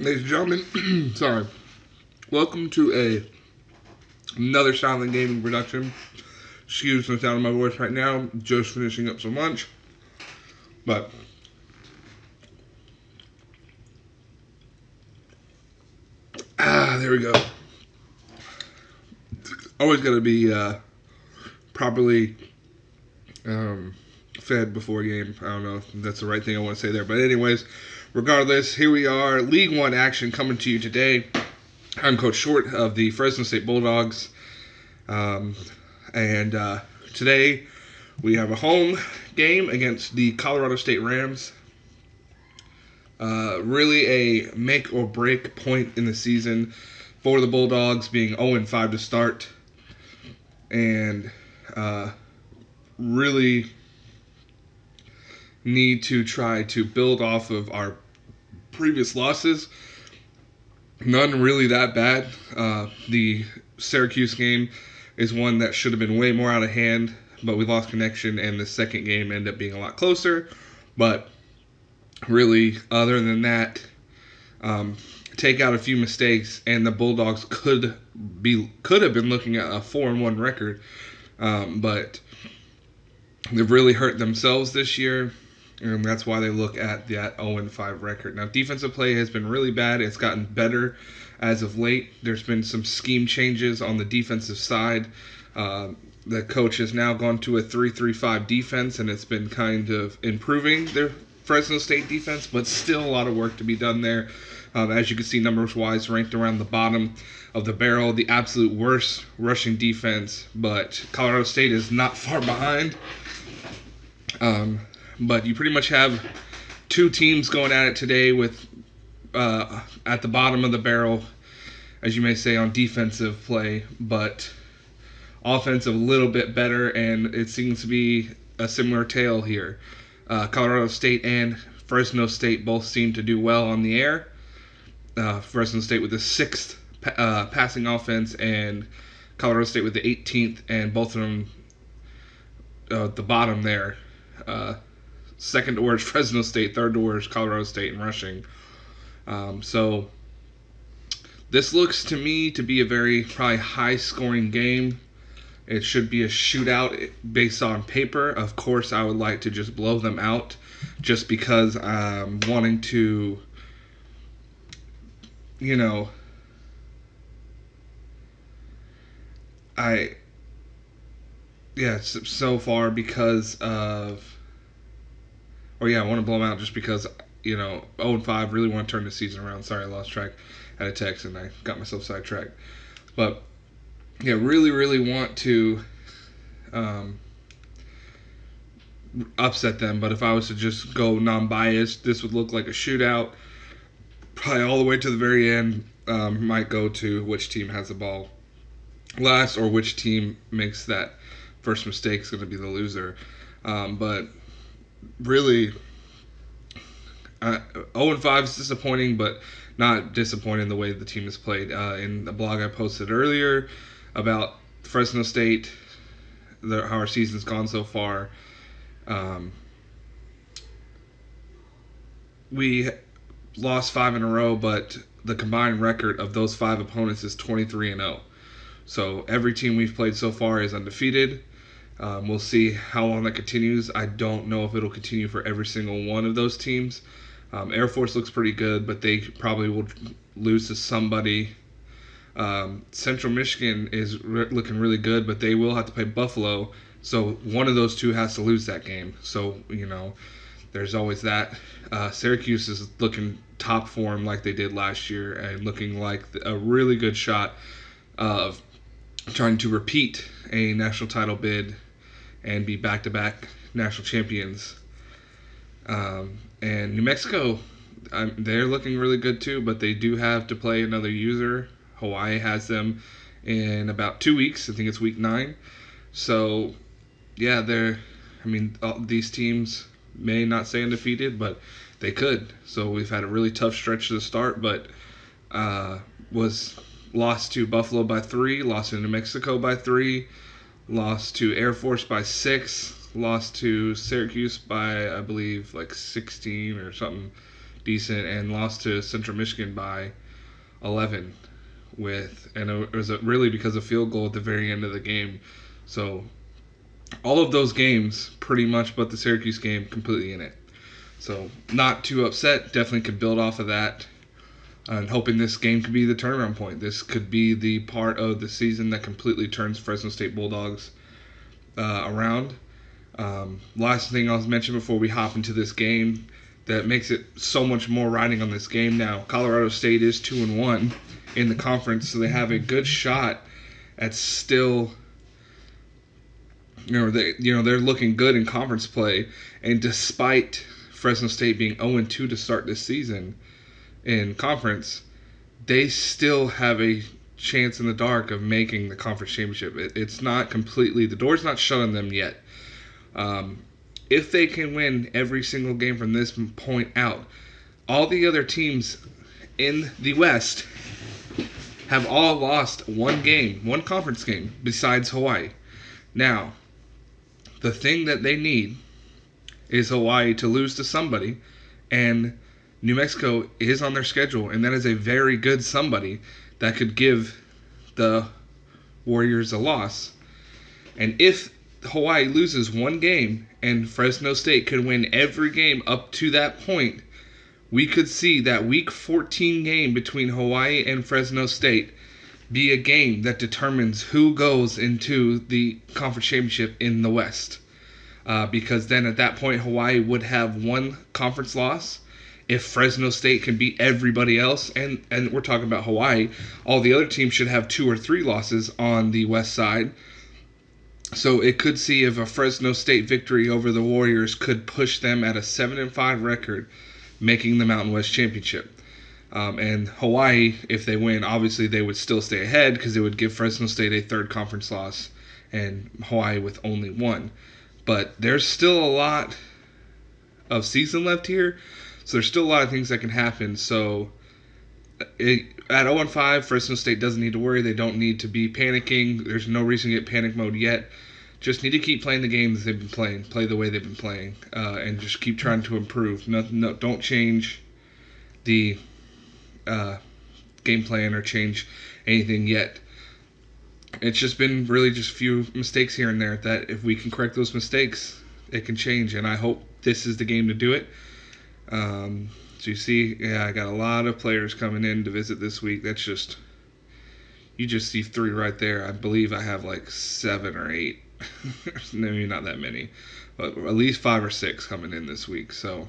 Ladies and gentlemen, sorry. Welcome to another Silent Gaming production. Excuse the sound of my voice right now. Just finishing up some lunch. But there we go. Always got to be properly fed before a game. I don't know if that's the right thing I want to say there. But anyways, regardless, here we are. League 1 action coming to you today. I'm Coach Short of the Fresno State Bulldogs. And today we have a home game against the Colorado State Rams. Really a make or break point in the season for the Bulldogs, being 0-5 to start. And really need to try to build off of our previous losses. None really that bad. The Syracuse game is one that should have been way more out of hand, but we lost connection, and the second game ended up being a lot closer. But really, other than that, take out a few mistakes, and the Bulldogs could have been looking at a 4-1 record, but they've really hurt themselves this year, and that's why they look at that 0-5 record. Now, defensive play has been really bad. It's gotten better as of late. There's been some scheme changes on the defensive side. The coach has now gone to a 3-3-5 defense, and it's been kind of improving their Fresno State defense, but still a lot of work to be done there. As you can see, numbers-wise, ranked around the bottom of the barrel, the absolute worst rushing defense, but Colorado State is not far behind. But you pretty much have two teams going at it today with at the bottom of the barrel, as you may say, on defensive play, but offensive a little bit better, and it seems to be a similar tale here. Colorado State and Fresno State both seem to do well on the air. Fresno State with the 6th passing offense, and Colorado State with the 18th, and both of them at the bottom there. Second to worst Fresno State, third to worst Colorado State in rushing. So this looks to me to be a very probably high-scoring game. It should be a shootout based on paper. Of course, I would like to just blow them out just because I'm wanting to, so far because of, I want to blow them out just because, 0-5, really want to turn the season around. Sorry, I lost track. I had a text and I got myself sidetracked. But, really, really want to upset them. But if I was to just go non-biased, this would look like a shootout. Probably all the way to the very end. Might go to which team has the ball last or which team makes that first mistake is going to be the loser. But really, 0-5 is disappointing, but not disappointing the way the team has played. In the blog I posted earlier about Fresno State, how our season's gone so far, we lost 5 in a row, but the combined record of those 5 opponents is 23-0. So every team we've played so far is undefeated. We'll see how long that continues. I don't know if it'll continue for every single one of those teams. Air Force looks pretty good, but they probably will lose to somebody. Central Michigan is looking really good, but they will have to play Buffalo. So one of those two has to lose that game. So, there's always that. Syracuse is looking top form like they did last year and looking like a really good shot of trying to repeat a national title bid and be back-to-back national champions. And New Mexico, they're looking really good too, but they do have to play another user. Hawaii has them in about 2 weeks. I think it's week 9. So, these teams may not stay undefeated, but they could. So we've had a really tough stretch to the start, but was lost to Buffalo by 3, lost to New Mexico by 3, lost to Air Force by 6, lost to Syracuse by, I believe, like 16 or something decent, and lost to Central Michigan by 11 and it was really because of field goal at the very end of the game. So all of those games, pretty much, but the Syracuse game, completely in it. So not too upset. Definitely could build off of that. And hoping this game could be the turnaround point. This could be the part of the season that completely turns Fresno State Bulldogs around. Last thing I'll mention before we hop into this game that makes it so much more riding on this game now. Colorado State is 2-1 in the conference, so they have a good shot at still, they're looking good in conference play. And despite Fresno State being 0-2 to start this season in conference, they still have a chance in the dark of making the conference championship. It's not completely, the door's not shut on them yet. If they can win every single game from this point out, all the other teams in the West have all lost one conference game, besides Hawaii. Now, the thing that they need is Hawaii to lose to somebody, and New Mexico is on their schedule, and that is a very good somebody that could give the Warriors a loss. And if Hawaii loses one game and Fresno State could win every game up to that point, we could see that Week 14 game between Hawaii and Fresno State be a game that determines who goes into the conference championship in the West. Because then at that point, Hawaii would have one conference loss. If Fresno State can beat everybody else, and we're talking about Hawaii, all the other teams should have 2 or 3 losses on the West side. So it could see if a Fresno State victory over the Warriors could push them at a 7-5 record, making the Mountain West Championship. And Hawaii, if they win, obviously they would still stay ahead because it would give Fresno State a third conference loss and Hawaii with only one. But there's still a lot of season left here, so there's still a lot of things that can happen. So at 0-5, Fresno State doesn't need to worry. They don't need to be panicking. There's no reason to get panic mode yet. Just need to keep playing the games they've been playing, play the way they've been playing, and just keep trying to improve. No, don't change the game plan or change anything yet. It's just been really just a few mistakes here and there that if we can correct those mistakes, it can change, and I hope this is the game to do it. So you see, I got a lot of players coming in to visit this week. You just see 3 right there. I believe I have like 7 or 8. Maybe not that many, but at least 5 or 6 coming in this week. So,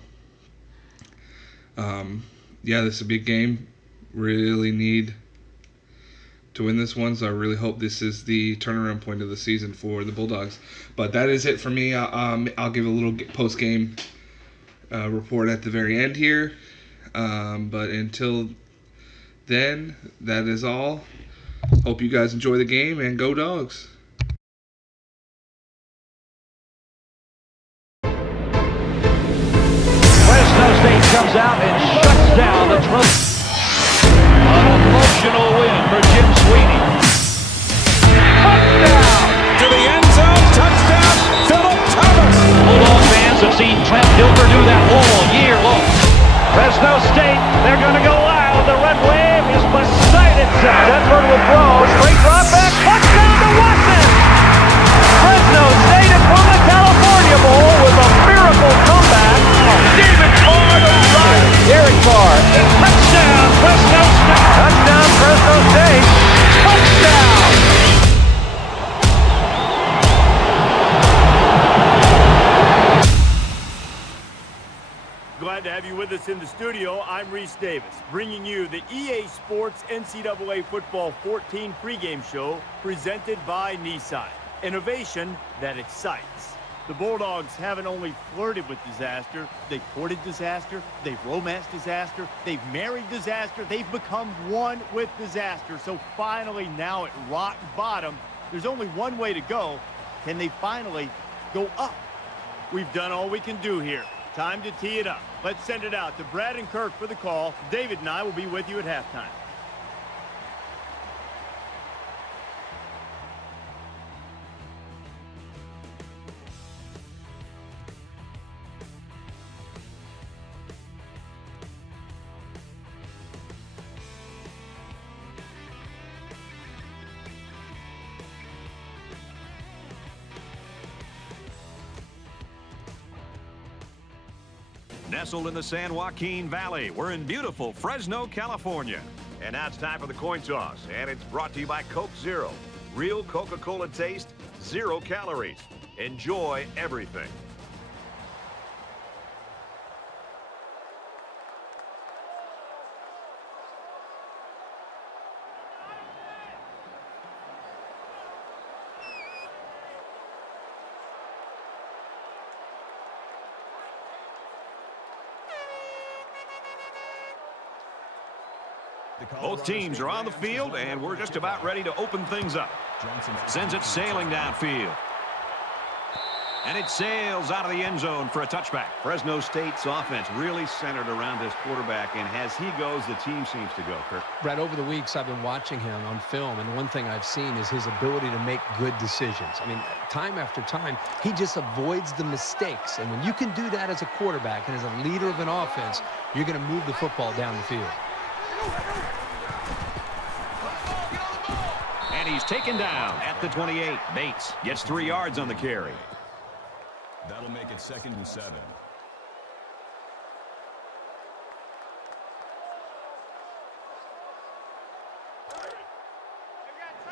this is a big game. Really need to win this one, so I really hope this is the turnaround point of the season for the Bulldogs. But that is it for me. I'll give a little post-game report at the very end here. But until then, that is all. Hope you guys enjoy the game, and go Dogs. Fresno State comes out and shuts down the Trojans. An emotional win for Jim Sweeney. Touchdown! To the end zone, touchdown, Philip Thomas! Bulldog fans have seen Trent Dilfer do that all year long. Fresno State, they're going to go wild. The red wave is beside itself. Denver will throw. Straight drop back. Touchdown to Watson! Fresno State has won the California Bowl with a miracle comeback. David Carr to right. Derek Carr. Touchdown, Fresno State. Touchdown, Fresno State. Touchdown! Glad to have you with us in the studio. I'm Reese Davis, bringing you the EA Sports NCAA Football 14 pregame show presented by Nissan. Innovation that excites. The Bulldogs haven't only flirted with disaster, they've courted disaster, they've romanced disaster, they've married disaster, they've become one with disaster. So finally, now at rock bottom, there's only one way to go. Can they finally go up? We've done all we can do here. Time to tee it up. Let's send it out to Brad and Kirk for the call. David and I will be with you at halftime. Nestled in the San Joaquin Valley, we're in beautiful Fresno, California. And now it's time for the coin toss, and it's brought to you by Coke Zero. Real Coca-Cola taste, 0 calories. Enjoy everything. Both teams are on the field, and we're just about ready to open things up. Sends it sailing downfield. And it sails out of the end zone for a touchback. Fresno State's offense really centered around this quarterback, and as he goes, the team seems to go. Kirk. Brett, over the weeks, I've been watching him on film, and one thing I've seen is his ability to make good decisions. I mean, time after time, he just avoids the mistakes. And when you can do that as a quarterback and as a leader of an offense, you're going to move the football down the field. And he's taken down at the 28. Bates gets 3 yards on the carry. That'll make it 2nd and 7.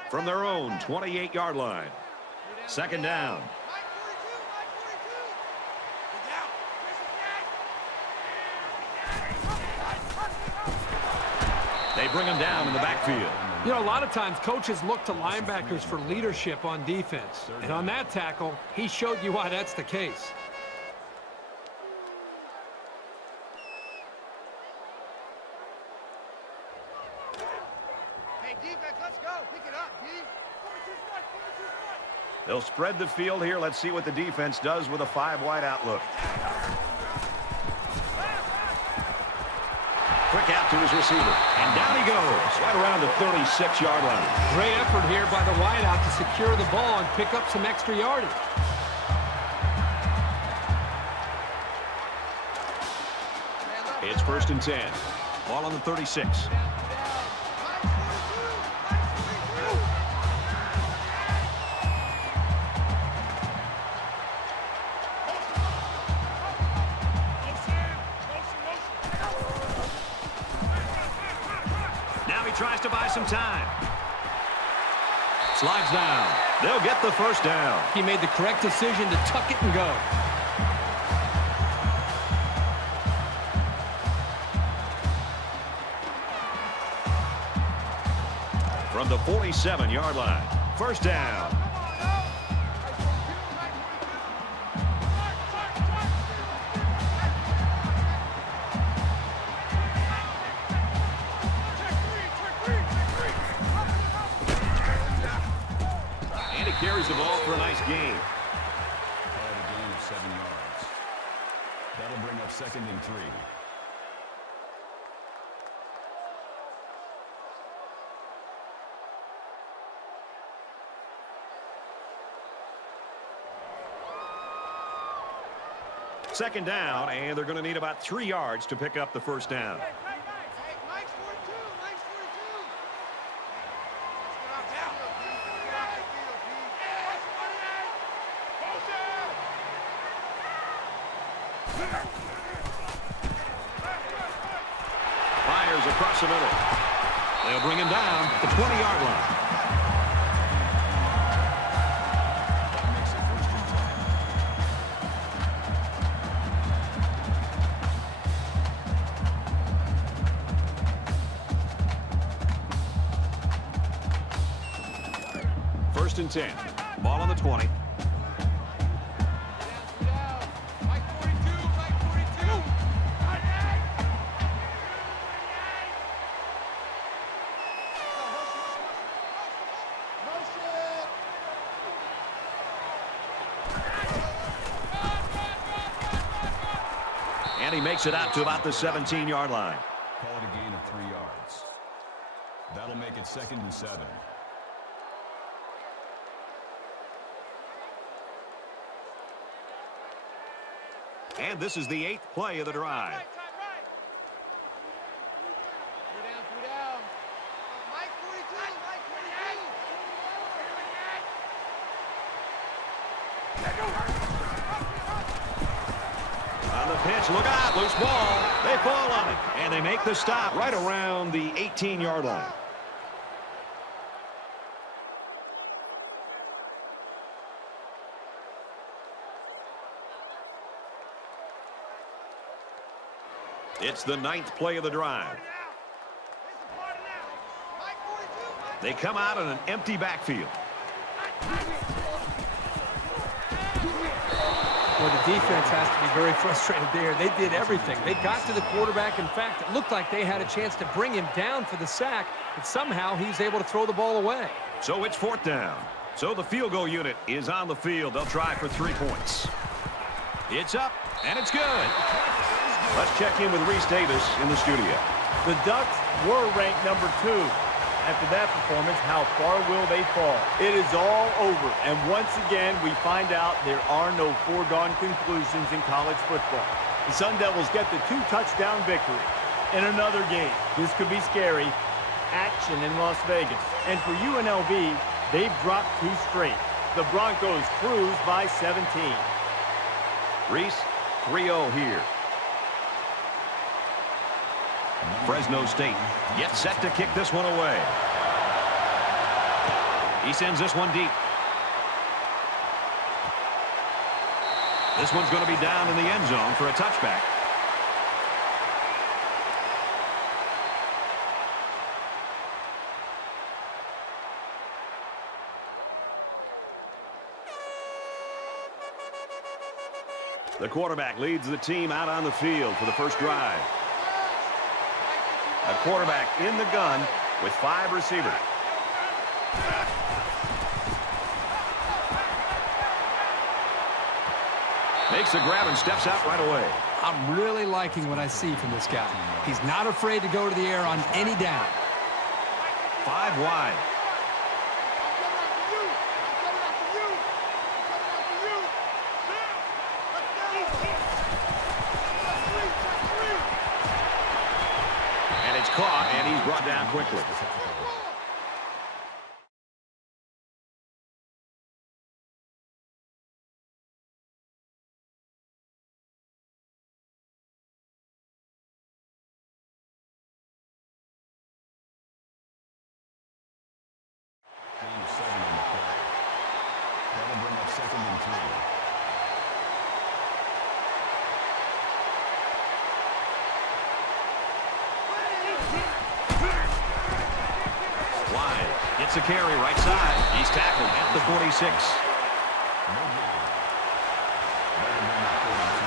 From their own 28-yard line. 2nd down. They bring him down in the backfield. You know, a lot of times coaches look to linebackers for leadership on defense. And on that tackle, he showed you why that's the case. Hey, defense, let's go. Pick it up, D. They'll spread the field here. Let's see what the defense does with a 5-wide outlook. Quick out to his receiver. And down he goes, right around the 36-yard line. Great effort here by the wideout to secure the ball and pick up some extra yardage. It's 1st and 10. Ball on the 36. Tries to buy some time. Slides down. They'll get the 1st down. He made the correct decision to tuck it and go. From the 47-yard line. 1st down. Carries the ball for a nice gain. Call it a gain of 7 yards. That'll bring up 2nd and 3. Second down, and they're going to need about 3 yards to pick up the 1st down. Fires across the middle. They'll bring him down at the 20-yard line. That makes it 1st and 10. 1st and 10. Ball on the 20. And he makes it out to about the 17-yard line. Call it a gain of 3 yards. That'll make it 2nd and 7. And this is the 8th play of the drive. On the pitch, look out, loose ball. They fall on it, and they make the stop right around the 18-yard line. It's the 9th play of the drive. They come out in an empty backfield. Well, the defense has to be very frustrated there. They did everything. They got to the quarterback. In fact, it looked like they had a chance to bring him down for the sack, but somehow he was able to throw the ball away. So it's 4th down. So the field goal unit is on the field. They'll try for 3 points. It's up, and it's good. Let's check in with Reese Davis in the studio. The Ducks were ranked number 2. After that performance, how far will they fall? It is all over, and once again, we find out there are no foregone conclusions in college football. The Sun Devils get the 2-touchdown victory. In another game, this could be scary. Action in Las Vegas. And for UNLV, they've dropped 2 straight. The Broncos cruise by 17. Reese, 3-0 here. Fresno State gets set to kick this one away. He sends this one deep. This one's going to be down in the end zone for a touchback. The quarterback leads the team out on the field for the first drive. A quarterback in the gun with 5 receivers. Makes the grab and steps out right away. I'm really liking what I see from this guy. He's not afraid to go to the air on any down. 5 wide. Caught, and he's brought down quickly. Gain of 7 on the play. That'll bring up 2nd and 3. Gets a carry right side. He's tackled at the 46. No gain. That'll bring up 32.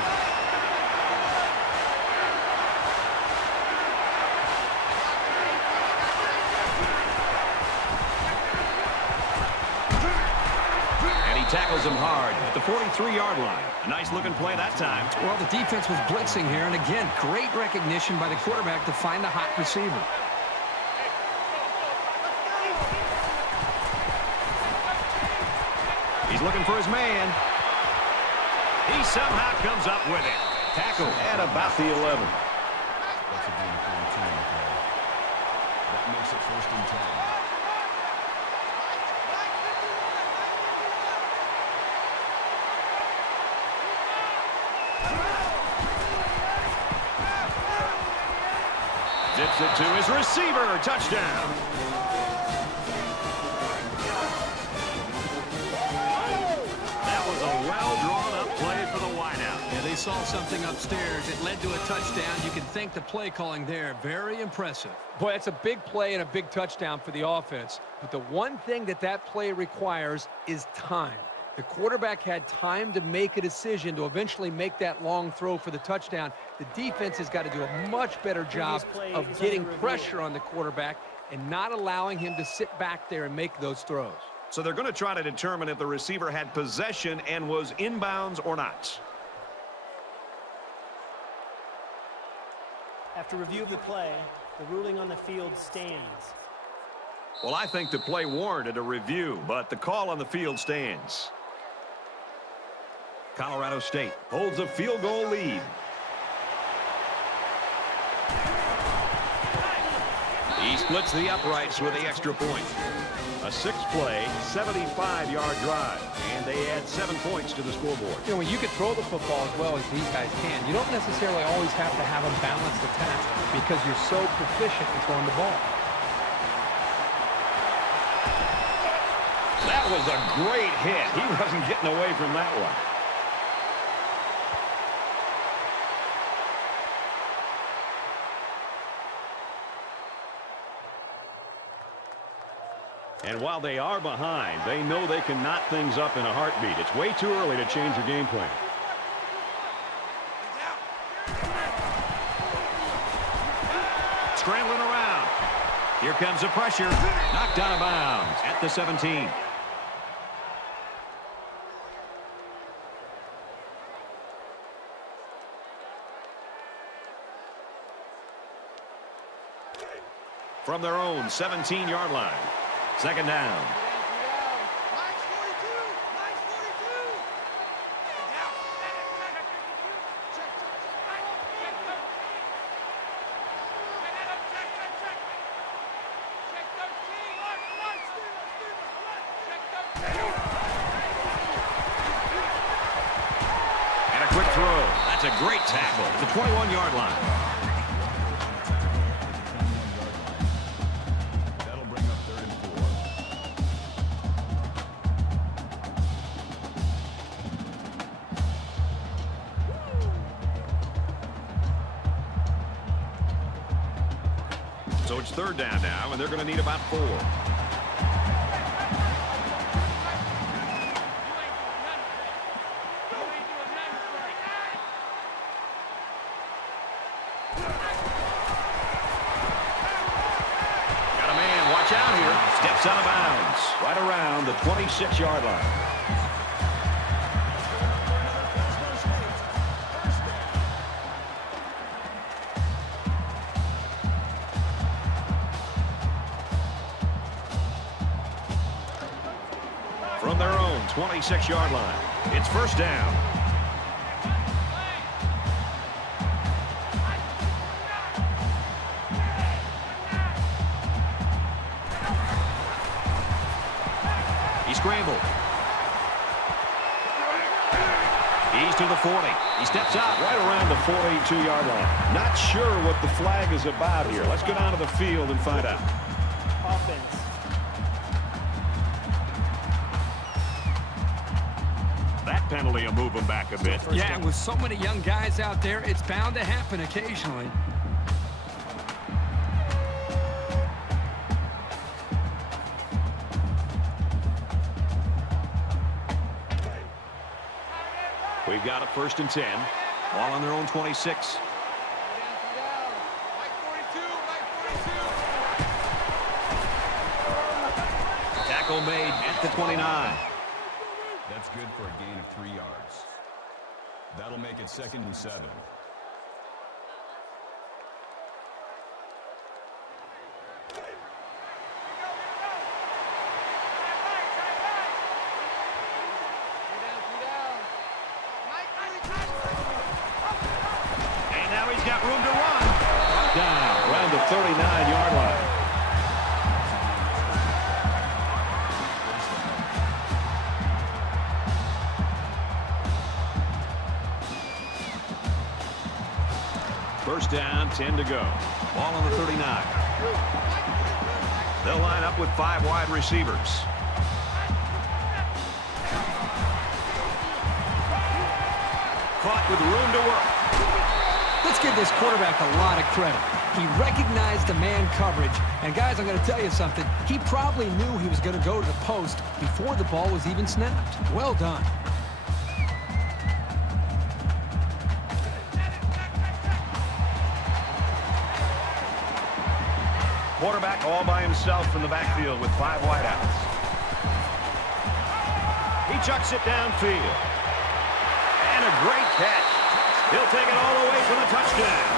And he tackles him hard at the 43-yard line. A nice-looking play that time. Well, the defense was blitzing here, and again, great recognition by the quarterback to find the hot receiver. He's looking for his man. He somehow comes up with it. Tackle at about the 11. That's a gain of 32 on the play. That makes it 1st and 10. Zips it to his receiver. Touchdown. They saw something upstairs. It led to a touchdown. You can thank the play calling there. Very impressive. Boy, it's a big play and a big touchdown for the offense. But the one thing that play requires is time. The quarterback had time to make a decision to eventually make that long throw for the touchdown. The defense has got to do a much better job of getting pressure on the quarterback and not allowing him to sit back there and make those throws. So they're going to try to determine if the receiver had possession and was inbounds or not. After review of the play, the ruling on the field stands. Well, I think the play warranted a review, but the call on the field stands. Colorado State holds a field goal lead. He splits the uprights with the extra point. A 6-play, 75-yard drive, and they add 7 points to the scoreboard. You know, when you can throw the football as well as these guys can, you don't necessarily always have to have a balanced attack because you're so proficient in throwing the ball. That was a great hit. He wasn't getting away from that one. And while they are behind, they know they can knot things up in a heartbeat. It's way too early to change your game plan. Scrambling around. Here comes the pressure. Knocked out of bounds at the 17. From their own 17-yard line. Second down. And a quick throw. That's a great tackle at the 21-yard line. So it's third down now, and they're going to need about 4. Got a man, watch out here. Steps out of bounds, right around the 26-yard line. From their own 26-yard line. It's first down. He scrambled. He's to the 40. He steps out right around the 42-yard line. Not sure what the flag is about here. Let's go down to the field and find out. Offense. That penalty will move him back a bit. Yeah, with so many young guys out there, it's bound to happen occasionally. We've got a first and 10. Ball on their own 26. Tackle made at the 29. That's good for a gain of 3 yards. That'll make it 2nd and 7. And now he's got room to run. Down around the 39-yard line. First down, 10 to go. Ball on the 39. They'll line up with 5 wide receivers. Caught with room to work. Let's give this quarterback a lot of credit. He recognized the man coverage. And, guys, I'm going to tell you something. He probably knew he was going to go to the post before the ball was even snapped. Well done. Quarterback all by himself in the backfield with 5 wideouts. He chucks it downfield. And a great catch. He'll take it all the way for the touchdown.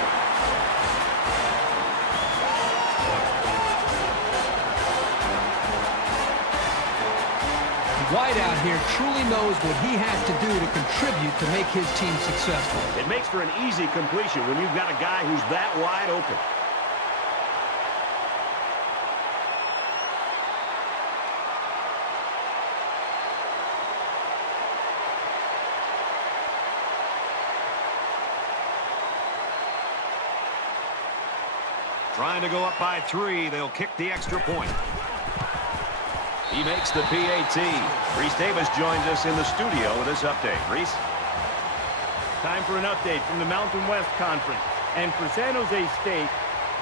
Wideout here truly knows what he has to do to contribute to make his team successful. It makes for an easy completion when you've got a guy who's that wide open. Trying to go up by 3. They'll kick the extra point. He makes the PAT. Reese Davis joins us in the studio with this update. Reese? Time for an update from the Mountain West Conference. And for San Jose State,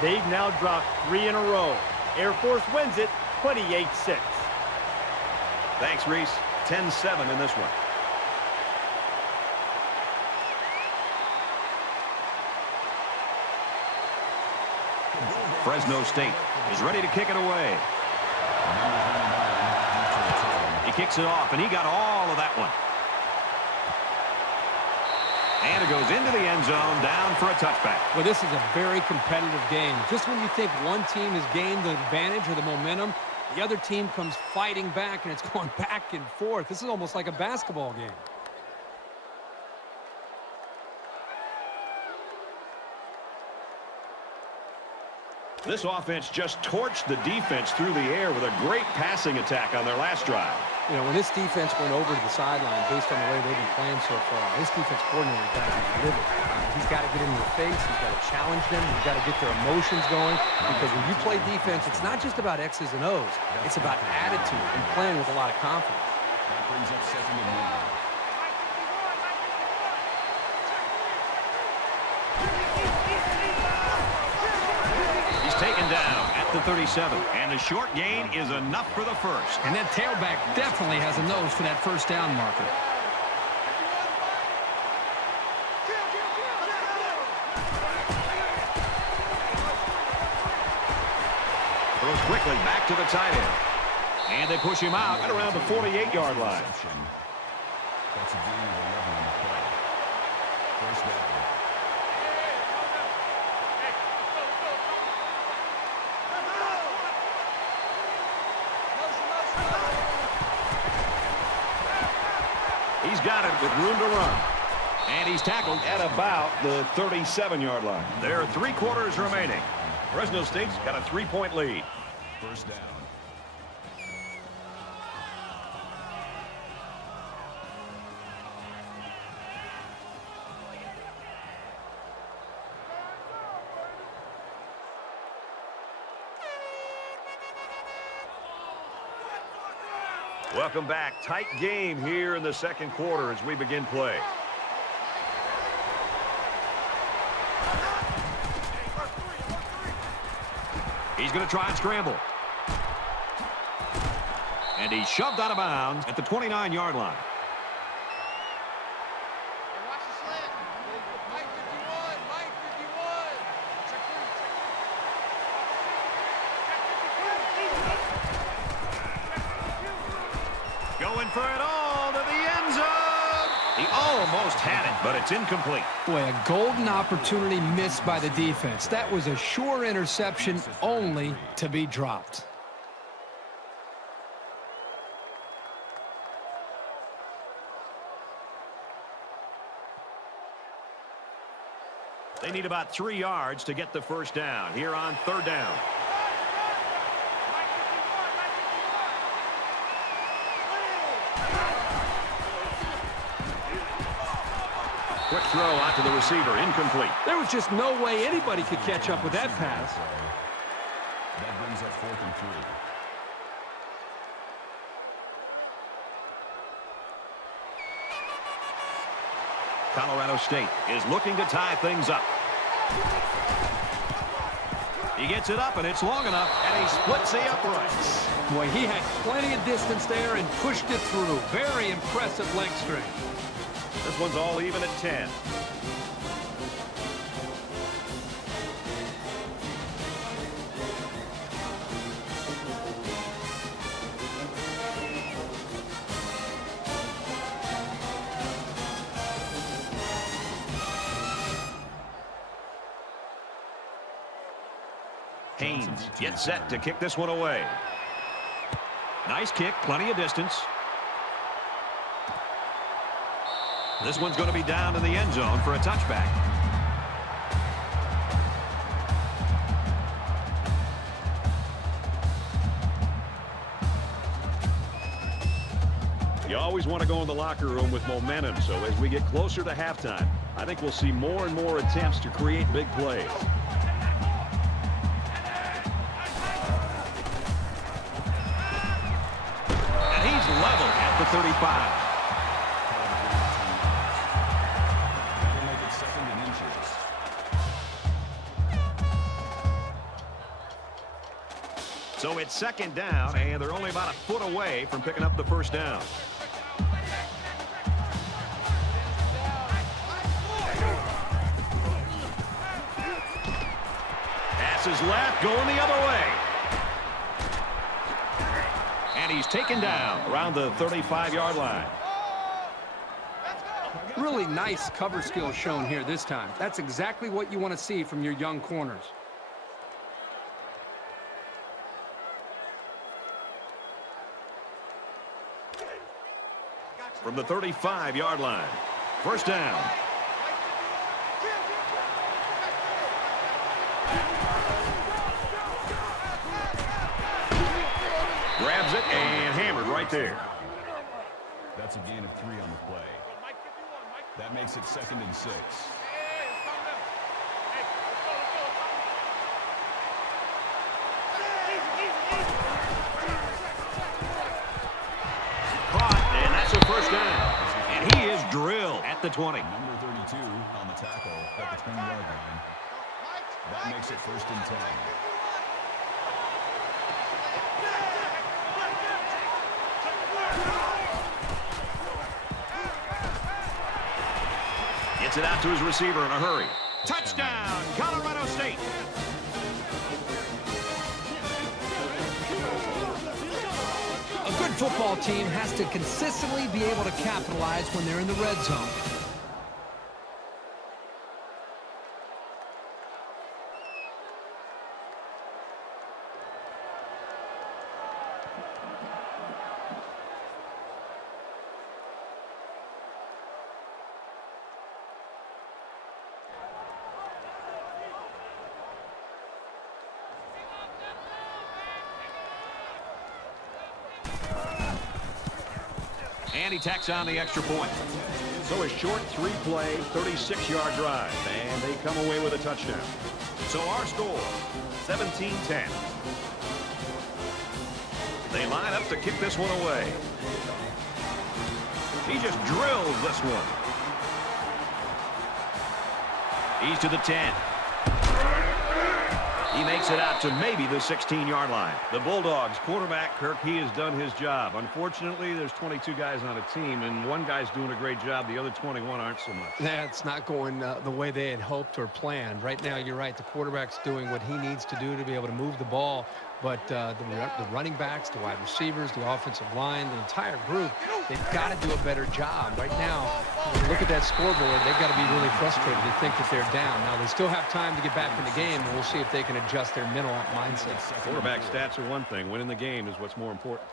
they've now dropped 3 in a row. Air Force wins it 28-6. Thanks, Reese. 10-7 in this one. Fresno State is ready to kick it away. He kicks it off, and he got all of that one. And it goes into the end zone, down for a touchback. Well, this is a very competitive game. Just when you think one team has gained the advantage or the momentum, the other team comes fighting back, and it's going back and forth. This is almost like a basketball game. This offense just torched the defense through the air with a great passing attack on their last drive. You know, when this defense went over to the sideline based on the way they've been playing so far, this defense coordinator got to be livid. He's got to get in their face. He's got to challenge them. He's got to get their emotions going. Because when you play defense, it's not just about X's and O's. It's about attitude and playing with a lot of confidence. That brings up 2nd and 1. Taken down at the 37. And the short gain is enough for the first. And that tailback definitely has a nose for that first down marker. Throws quickly back to the tight end. And they push him out at around the 48-yard line. That's a gain of 11 on the play. First down. He's got it with room to run. And he's tackled at about the 37-yard line. There are 3 quarters remaining. Fresno State's got a 3-point lead. First down. Welcome back. Tight game here in the second quarter as we begin play. He's going to try and scramble. And he's shoved out of bounds at the 29-yard line. Going for it all to the end zone. He almost had it, but it's incomplete. Boy, a golden opportunity missed by the defense. That was a sure interception, only to be dropped. They need about 3 yards to get the first down here on 3rd down. Quick throw out to the receiver, incomplete. There was just no way anybody could catch up with that pass. That brings up 4th and 3. Colorado State is looking to tie things up. He gets it up, and it's long enough, and he splits the uprights. Boy, he had plenty of distance there and pushed it through. Very impressive leg strength. This one's all even at 10. Haynes gets set to kick this one away. Nice kick, plenty of distance. This one's going to be down in the end zone for a touchback. You always want to go in the locker room with momentum, so as we get closer to halftime, I think we'll see more and more attempts to create big plays. 35. That'll make it 2nd and inches. So it's 2nd down, and they're only about a foot away from picking up the first down. Pass is left, going the other way. And he's taken down around the 35-yard line. Really nice cover skill shown here this time. That's exactly what you want to see from your young corners. From the 35-yard line. First down. Grabs it and hammered right there. That's a gain of 3 on the play. That makes it 2nd and 6. Caught, and that's a first down. And he is drilled at the 20. Number 32 on the tackle at the 20-yard line. That makes it 1st and 10. Gets it out to his receiver in a hurry. Touchdown, Colorado State. A good football team has to consistently be able to capitalize when they're in the red zone. And he tacks on the extra point. So a short 3-play, 36-yard drive, and they come away with a touchdown. So our score, 17-10. They line up to kick this one away. He just drills this one. He's to the 10. He makes it out to maybe the 16-yard line. The Bulldogs quarterback, Kirk, he has done his job. Unfortunately, there's 22 guys on a team, and one guy's doing a great job. The other 21 aren't so much. That's not going the way they had hoped or planned. Right now, you're right. The quarterback's doing what he needs to do to be able to move the ball. But the running backs, the wide receivers, the offensive line, the entire group, they've got to do a better job. Right now, when you look at that scoreboard, they've got to be really frustrated to think that they're down. Now, they still have time to get back in the game, and we'll see if they can adjust their mental mindset. Quarterback stats are one thing. Winning the game is what's more important.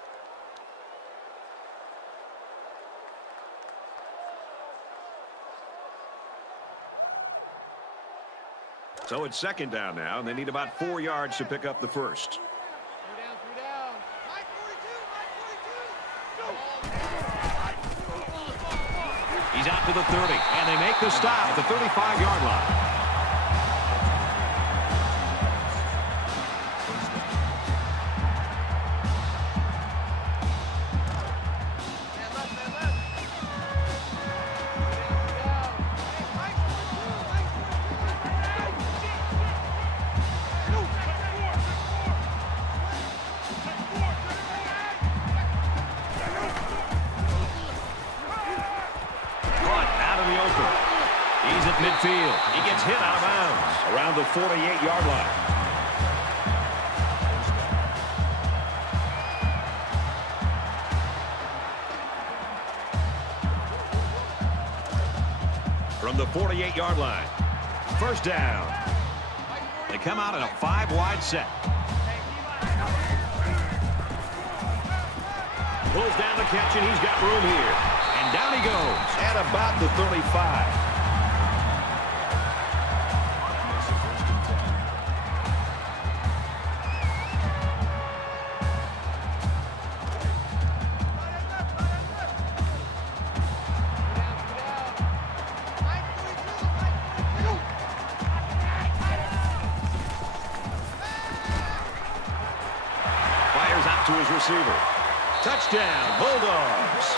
So it's 2nd down now, and they need about 4 yards to pick up the first. He's out to the 30, and they make the stop at the 35-yard line. Midfield. He gets hit out of bounds around the 48-yard line. From the 48-yard line. First down. They come out in a 5-wide set. Pulls down the catch, and he's got room here. And down he goes at about the 35. Touchdown, Bulldogs.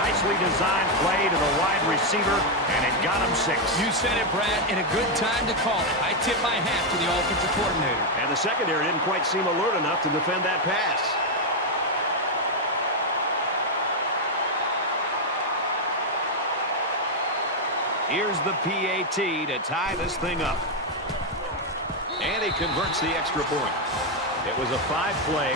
Nicely designed play to the wide receiver, and it got him 6. You said it, Brad, and a good time to call it. I tip my hat to the offensive coordinator. And the secondary didn't quite seem alert enough to defend that pass. Here's the PAT to tie this thing up. And he converts the extra point. It was a 5-play,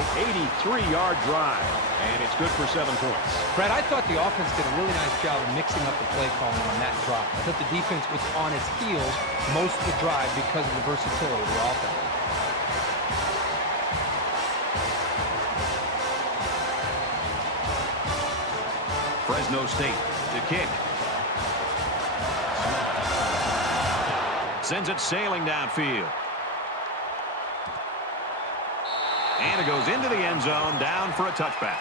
83-yard drive, and it's good for 7 points. Brad, I thought the offense did a really nice job of mixing up the play calling on that drive. I thought the defense was on its heels most of the drive because of the versatility of the offense. Fresno State to kick. Sends it sailing downfield. And it goes into the end zone, down for a touchback.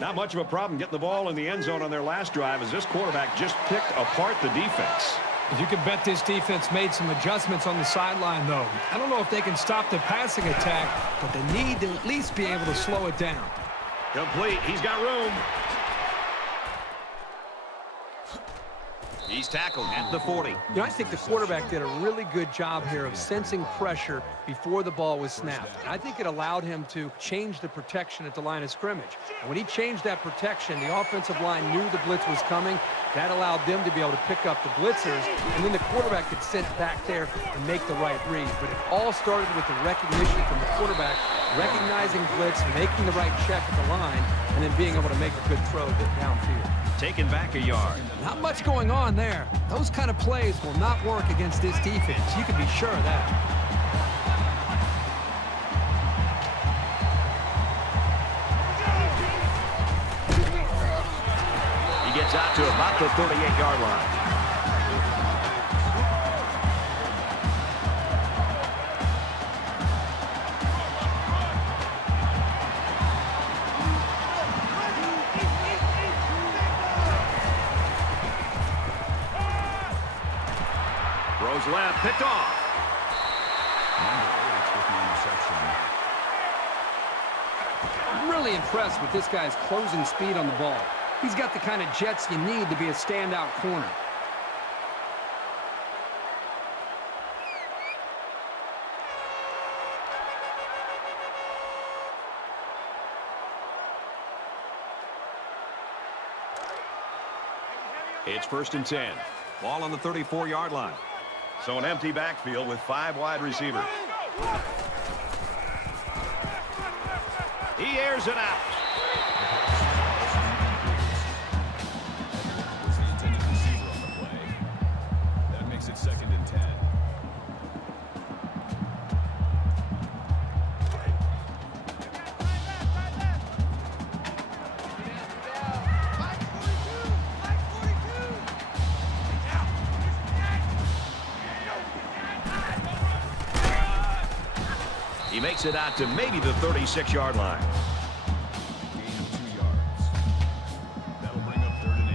Not much of a problem getting the ball in the end zone on their last drive as this quarterback just picked apart the defense. You can bet this defense made some adjustments on the sideline, though. I don't know if they can stop the passing attack, but they need to at least be able to slow it down. Complete. He's got room. He's tackled at the 40. You know, I think the quarterback did a really good job here of sensing pressure before the ball was snapped. And I think it allowed him to change the protection at the line of scrimmage. And when he changed that protection, the offensive line knew the blitz was coming. That allowed them to be able to pick up the blitzers, and then the quarterback could sit back there and make the right read. But it all started with the recognition from the quarterback, recognizing blitz, making the right check at the line, and then being able to make a good throw downfield. Taken back a yard. Not much going on there. Those kind of plays will not work against this defense. You can be sure of that. He gets out to about the 38-yard line. Throws left, picked off. Number 8 with the interception. I'm really impressed with this guy's closing speed on the ball. He's got the kind of jets you need to be a standout corner. It's 1st and 10. Ball on the 34-yard line. So an empty backfield with 5 wide receivers. He airs it out. Was the intended receiver on the play. That makes it 2nd and 10. He makes it out to maybe the 36-yard line. Gain of 2 yards. That'll bring up 3rd and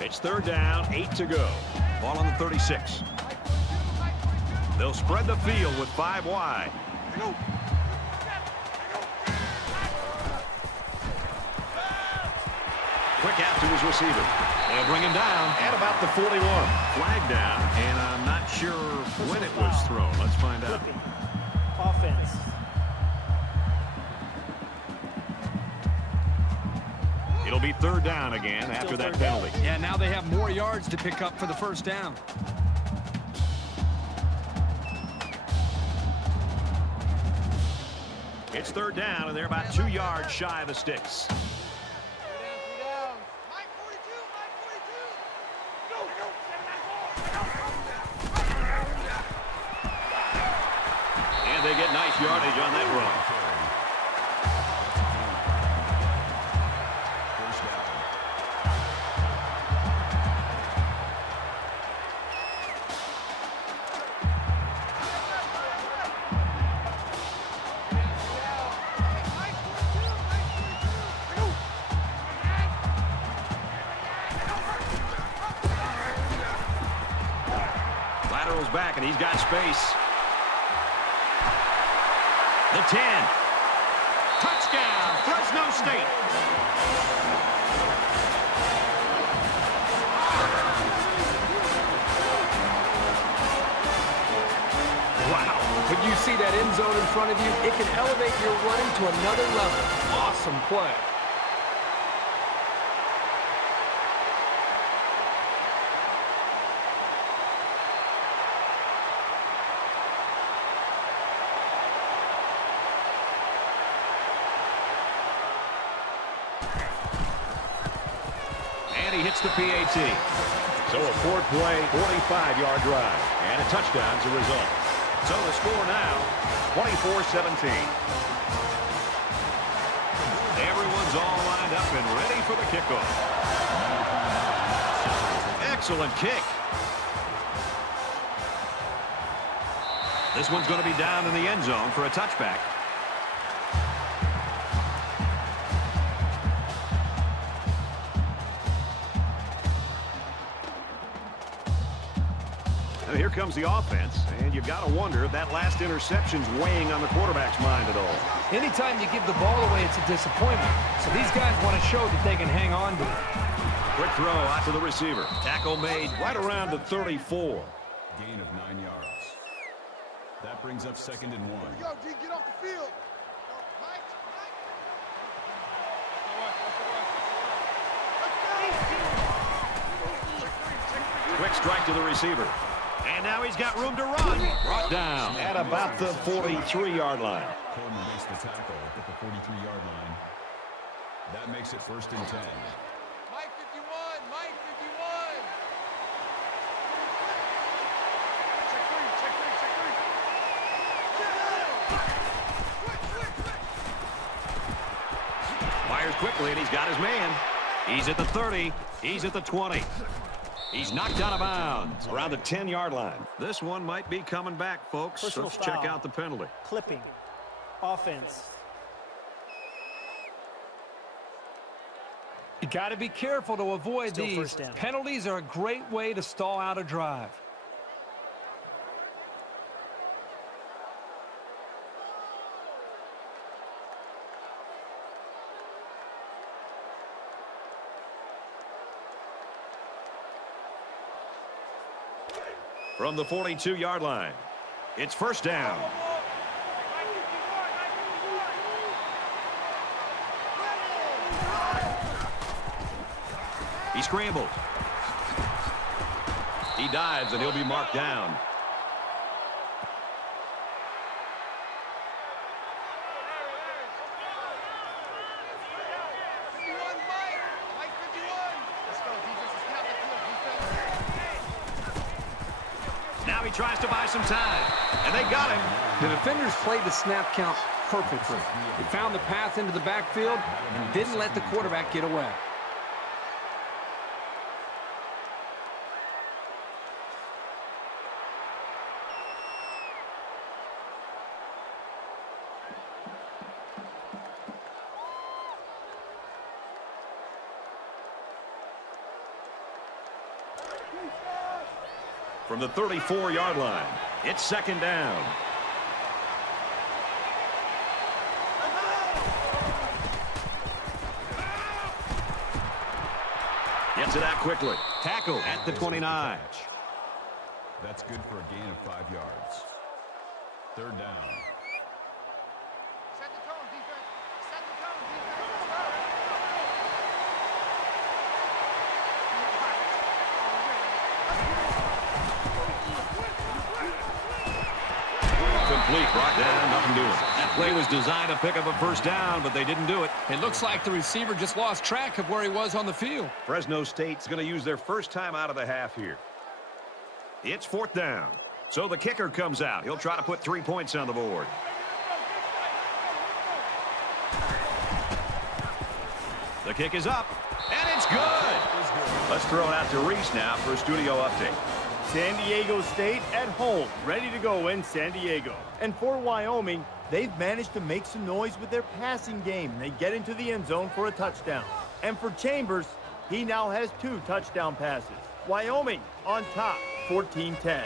8. It's 3rd down, 8 to go. Ball on the 36. They'll spread the field with 5 wide. Quick out to his receiver. They'll bring him down at about the 41. Flag down, and I'm not sure when it was thrown. Let's find out. Flipping. Offense. It'll be 3rd down again after that penalty. Yeah, now they have more yards to pick up for the 1st down. It's 3rd down, and they're about 2 yards shy of the sticks. And they get nice yardage on that run. laterals back, and he's got space. The 10. Touchdown, Fresno State. Wow. When you see that end zone in front of you, it can elevate your running to another level. Awesome play. And he hits the PAT. So a 4-play, 45-yard drive. And a touchdown as a result. So the score now, 24-17. Everyone's all lined up and ready for the kickoff. Excellent kick. This one's going to be down in the end zone for a touchback. And here comes the offense, and you've got to wonder if that last interception's weighing on the quarterback's mind at all. Anytime you give the ball away, it's a disappointment. So these guys want to show that they can hang on to it. Quick throw out to the receiver. Tackle made right around the 34. Gain of 9 yards. That brings up 2nd and 1. Yo, D, get off the field. Mike. Quick strike to the receiver. And now he's got room to run. Brought down at about the 43-yard line. Coleman makes the tackle at the 43-yard line. That makes it 1st and 10. Mike 51. Mike 51. Check three. Fires quickly, and he's got his man. He's at the 30. He's at the 20. He's knocked out of bounds around the 10-yard line. This one might be coming back, folks. Personal Let's check foul. out the penalty. Clipping. Offense. You got to be careful to avoid Still these. first down. Penalties are a great way to stall out a drive. From the 42-yard line, it's 1st down. He scrambles. He dives, and he'll be marked down. Mike 51. Let's go, defense is not the field. Now he tries to buy some time, and they got him. The defenders played the snap count perfectly. They found the path into the backfield and didn't let the quarterback get away. From the 34-yard line, it's 2nd down. Gets it out quickly. Tackle at the 29. That's good for a gain of 5 yards. 3rd down. Set the tone, defense. Set the tone, defense. Let's go. Complete, brought down, nothing doing. That play was designed to pick up a 1st down, but they didn't do it. It looks like the receiver just lost track of where he was on the field. Fresno State's going to use their first time out of the half here. It's 4th down. So the kicker comes out. He'll try to put 3 points on the board. The kick is up, and it's good. Let's throw it out to Reese now for a studio update. San Diego State at home, ready to go in San Diego. And for Wyoming, they've managed to make some noise with their passing game. They get into the end zone for a touchdown. And for Chambers, he now has 2 touchdown passes. Wyoming on top, 14-10.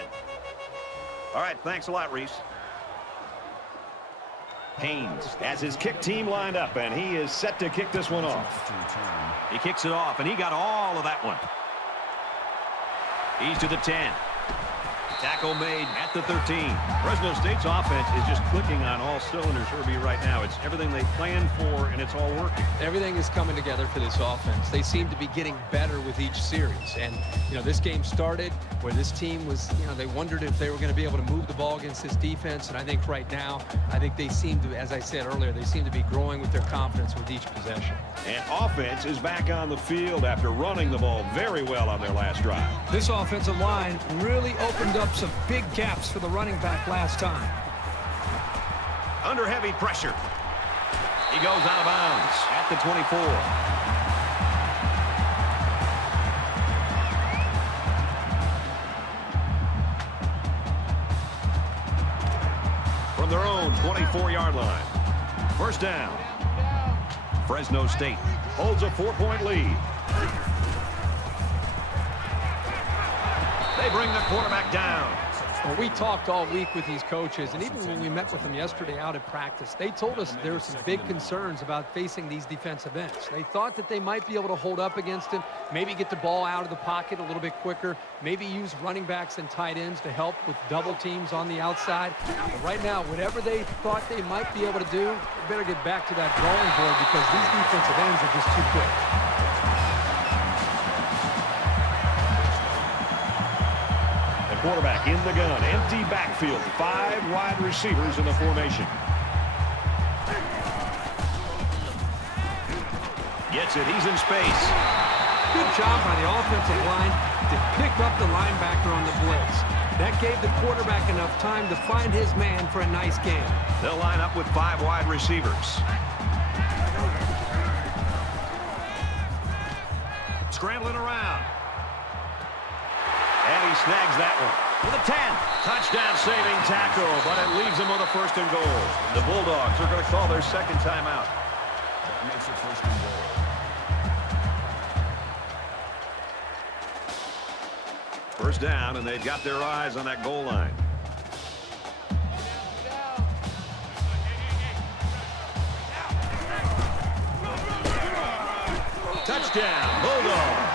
All right, thanks a lot, Reese. Haynes has his kick team lined up, and he is set to kick this one off. He kicks it off, and he got all of that one. He's to the 10. Tackle made at the 13. Fresno State's offense is just clicking on all cylinders, Herbie, right now. It's everything they planned for, and it's all working. Everything is coming together for this offense. They seem to be getting better with each series. And, you know, this game started where this team was, you know, they wondered if they were going to be able to move the ball against this defense. And I think right now, I think they seem to, as I said earlier, they seem to be growing with their confidence with each possession. And offense is back on the field after running the ball very well on their last drive. This offensive line really opened up some big gaps for the running back last time. Under heavy pressure. He goes out of bounds at the 24. From their own 24-yard line. First down. Fresno State holds a 4-point lead. They bring the quarterback down. Well, we talked all week with these coaches, and even when we met with them yesterday out at practice, they told us there were some big concerns about facing these defensive ends. They thought that they might be able to hold up against him, maybe get the ball out of the pocket a little bit quicker, maybe use running backs and tight ends to help with double teams on the outside. But right now, whatever they thought they might be able to do, they better get back to that drawing board because these defensive ends are just too quick. Quarterback in the gun, empty backfield, 5 wide receivers in the formation. Gets it, he's in space. Good job by the offensive line to pick up the linebacker on the blitz. That gave the quarterback enough time to find his man for a nice game. They'll line up with 5 wide receivers. Scrambling around. And he snags that one. With a 10. Touchdown saving tackle, but it leaves him with a 1st and goal. The Bulldogs are going to call their second timeout. That makes it 1st and goal. First down, and they've got their eyes on that goal line. Touchdown, Bulldogs.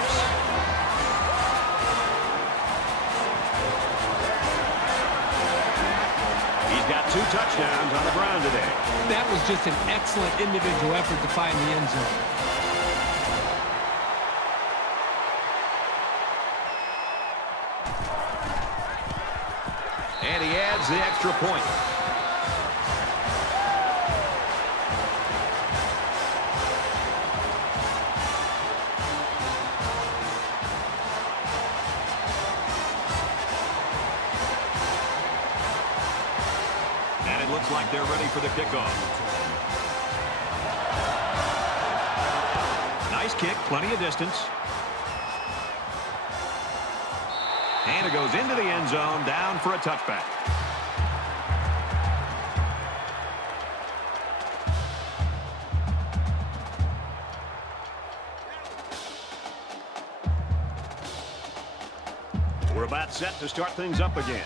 Got 2 touchdowns on the ground today. That was just an excellent individual effort to find the end zone. And he adds the extra point. Looks like they're ready for the kickoff. Nice kick, plenty of distance. And it goes into the end zone, down for a touchback. We're about set to start things up again.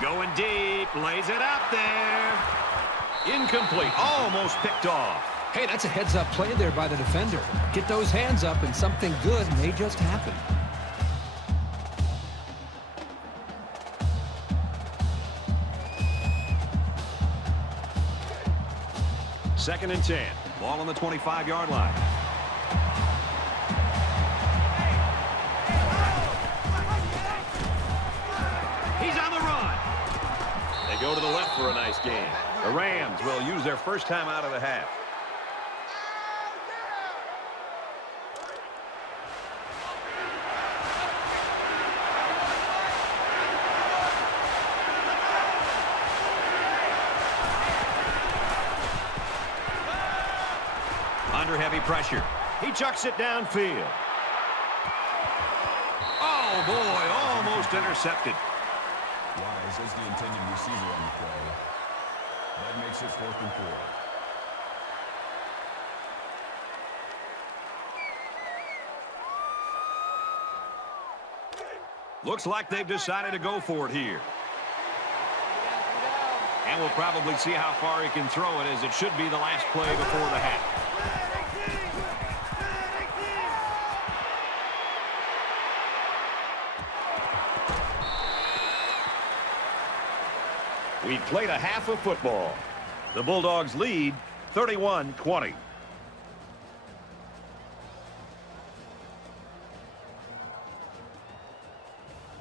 Going deep, lays it out there. Incomplete, almost picked off. Hey, that's a heads-up play there by the defender. Get those hands up and something good may just happen. Second and 10. Ball on the 25-yard line. He's on the run. They go to the left for a nice game. The Rams will use their first time out of the half. Under heavy pressure. He chucks it downfield. Oh, boy, almost intercepted. Wise is the intended receiver on the play. That makes it 4th and 4. Looks like they've decided to go for it here. And we'll probably see how far he can throw it, as it should be the last play before the half. We played a half of football. The Bulldogs lead 31-20.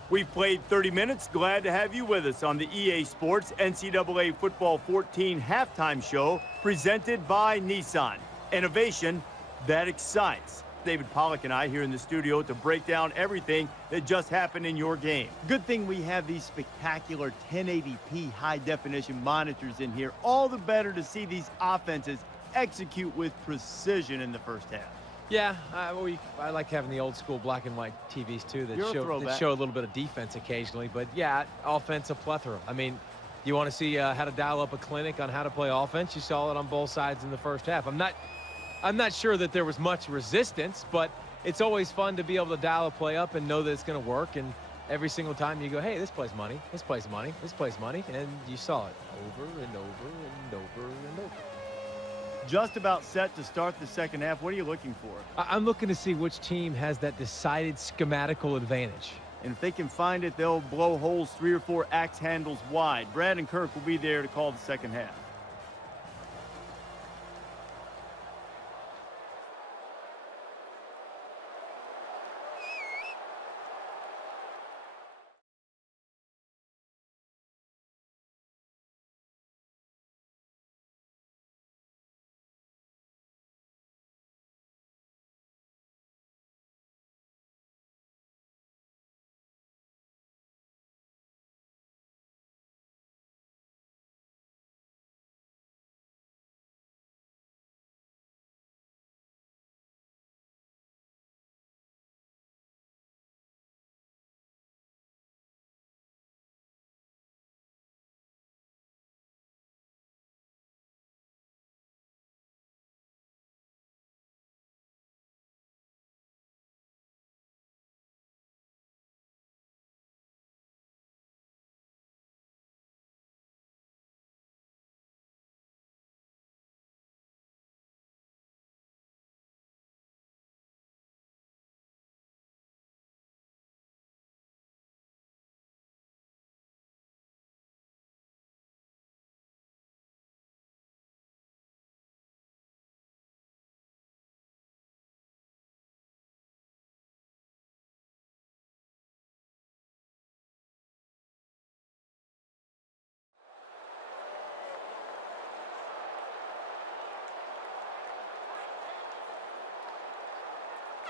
We've played 30 minutes. Glad to have you with us on the EA Sports NCAA Football 14 halftime show presented by Nissan. Innovation that excites. David Pollack and I here in the studio to break down everything that just happened in your game. Good thing we have these spectacular 1080p high-definition monitors in here. All the better to see these offenses execute with precision in the first half. Yeah, I like having the old school black and white TVs too that show a little bit of defense occasionally. But yeah, offensive plethora. I mean, you want to see how to dial up a clinic on how to play offense? You saw it on both sides in the first half. I'm not sure that there was much resistance, but it's always fun to be able to dial a play up and know that it's going to work. And every single time you go, hey, this plays money, this plays money, this plays money, and you saw it over and over and over and over. Just about set to start the second half. What are you looking for? I'm looking to see which team has that decided schematical advantage. And if they can find it, they'll blow holes 3 or 4 axe handles wide. Brad and Kirk will be there to call the second half.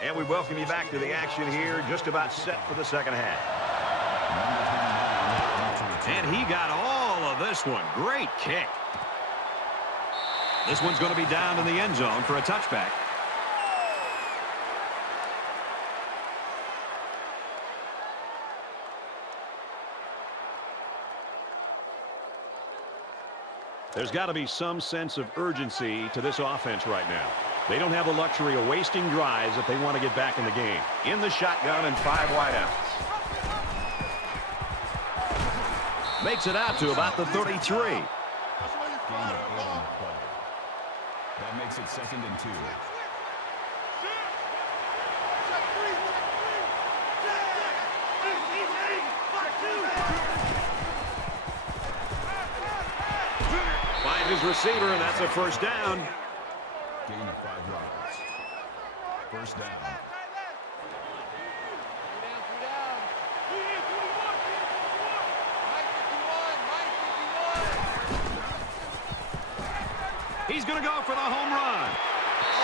And we welcome you back to the action here, just about set for the second half. And he got all of this one. Great kick. This one's going to be down in the end zone for a touchback. There's got to be some sense of urgency to this offense right now. They don't have the luxury of wasting drives if they want to get back in the game. In the shotgun and 5 wideouts. Makes it out to about the 33. Gain of 8 on the play. That makes it 2nd and 2. Finds his receiver, and that's a first down. Gain of 5 yards. First down. He's going to go for the home run.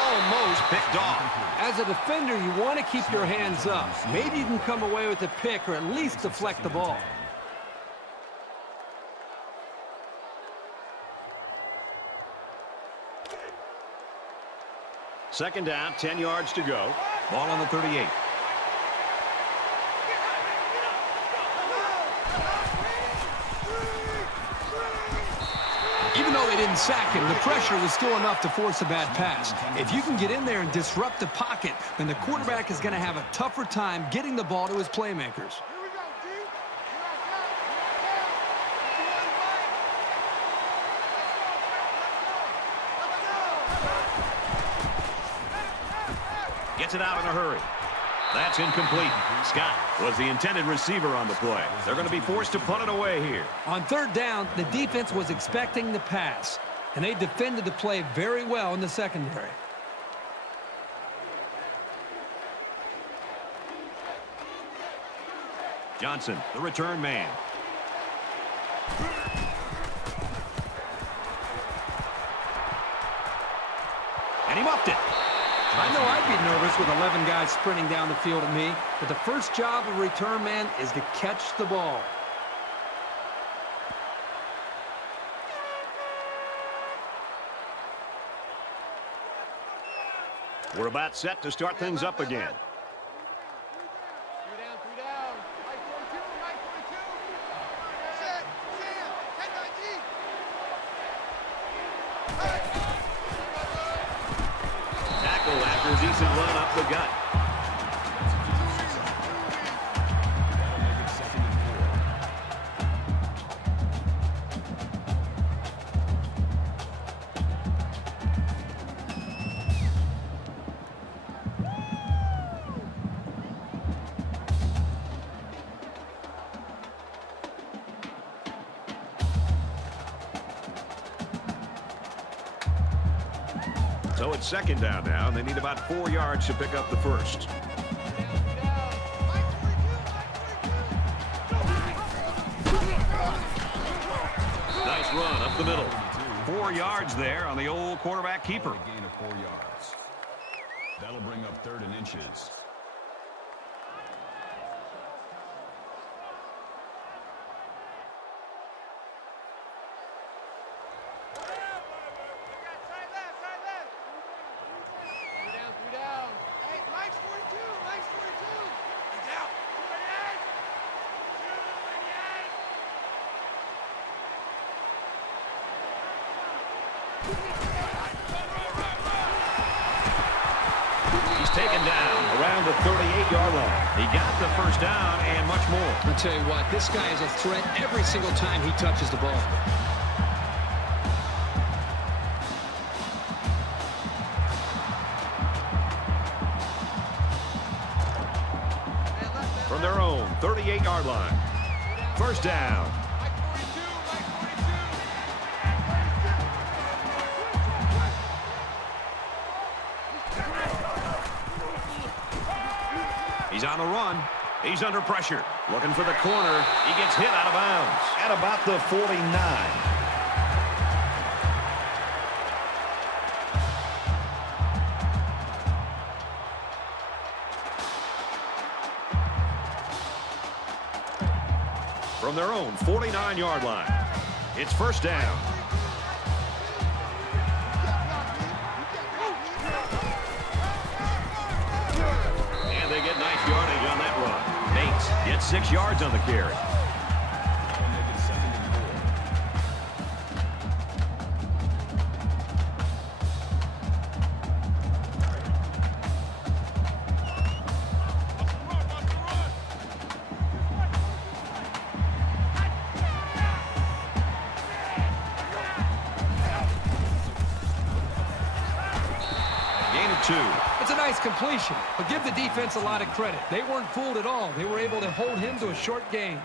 Almost picked off. As a defender, you want to keep your hands up. Maybe you can come away with a pick or at least deflect the ball. Second down, 10 yards to go. Ball on the 38. Even though they didn't sack him, the pressure was still enough to force a bad pass. If you can get in there and disrupt the pocket, then the quarterback is going to have a tougher time getting the ball to his playmakers. Gets it out in a hurry. That's incomplete. Scott was the intended receiver on the play. They're going to be forced to punt it away here. On third down, the defense was expecting the pass, and they defended the play very well in the secondary. Johnson, the return man. And he muffed it. I know I'd be nervous with 11 guys sprinting down the field at me, but the first job of a return man is to catch the ball. We're about set to start things up again. After a decent run up the gut. So it's second down now, and they need about 4 yards to pick up the first. Nice run up the middle. 4 yards there on the old quarterback keeper. A gain of 4 yards. That'll bring up 3rd and inches. He's taken down around the 38-yard line. He got the first down and much more. I'll tell you what, this guy is a threat every single time he touches the ball. From their own 38-yard line. First down. He's on the run. He's under pressure. Looking for the corner. He gets hit out of bounds at about the 49. From their own 49-yard line. It's first down. And they get nice yardage on that run. Bates gets 6 yards on the carry. It's a nice completion, but give the defense a lot of credit. They weren't fooled at all. They were able to hold him to a short gain.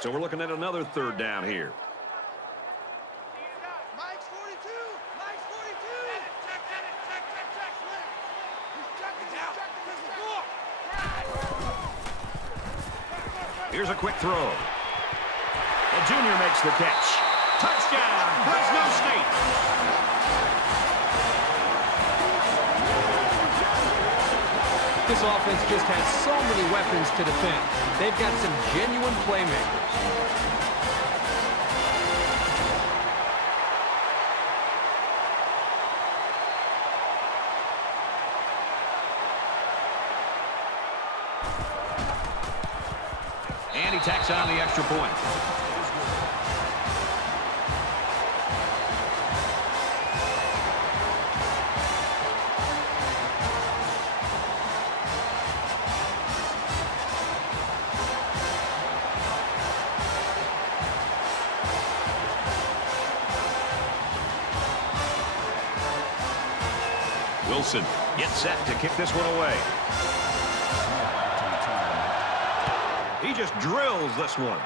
So we're looking at another third down here. Mike's 42. Mike's 42. Here's a quick throw. The junior makes the catch. Touchdown, Fresno State. This offense just has so many weapons to defend. They've got some genuine playmakers. And he tacks on the extra point. Wilson gets set to kick this one away. He just drills this one.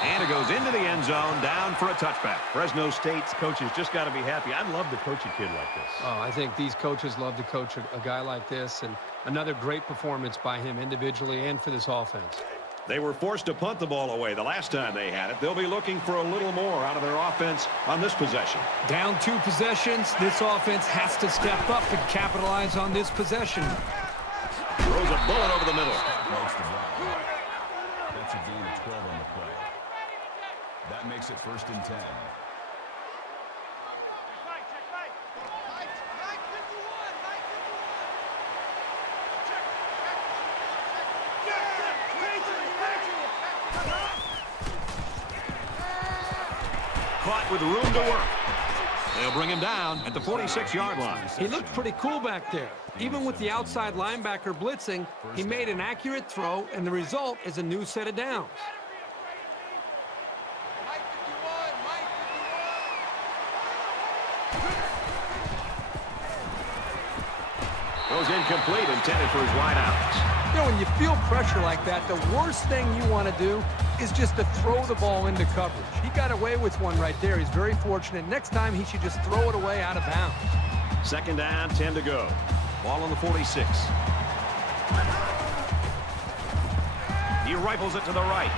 And it goes into the end zone, down for a touchback. Fresno State's coaches just got to be happy. I'd love to coach a kid like this. Oh, I think these coaches love to coach a guy like this, and another great performance by him individually and for this offense. They were forced to punt the ball away the last time they had it. They'll be looking for a little more out of their offense on this possession. Down 2 possessions. This offense has to step up to capitalize on this possession. Throws a bullet over the middle. That's a gain of 12 on the play. That makes it 1st and 10. Caught with room to work. They'll bring him down at the 46-yard line. He looked pretty cool back there. Even with the outside linebacker blitzing, he made an accurate throw, and the result is a new set of downs. Goes incomplete, intended for his wideouts. You know, when you feel pressure like that, the worst thing you want to do is just to throw the ball into coverage. He got away with one right there. He's very fortunate. Next time, he should just throw it away out of bounds. 2nd down, 10 to go. Ball on the 46. He rifles it to the right.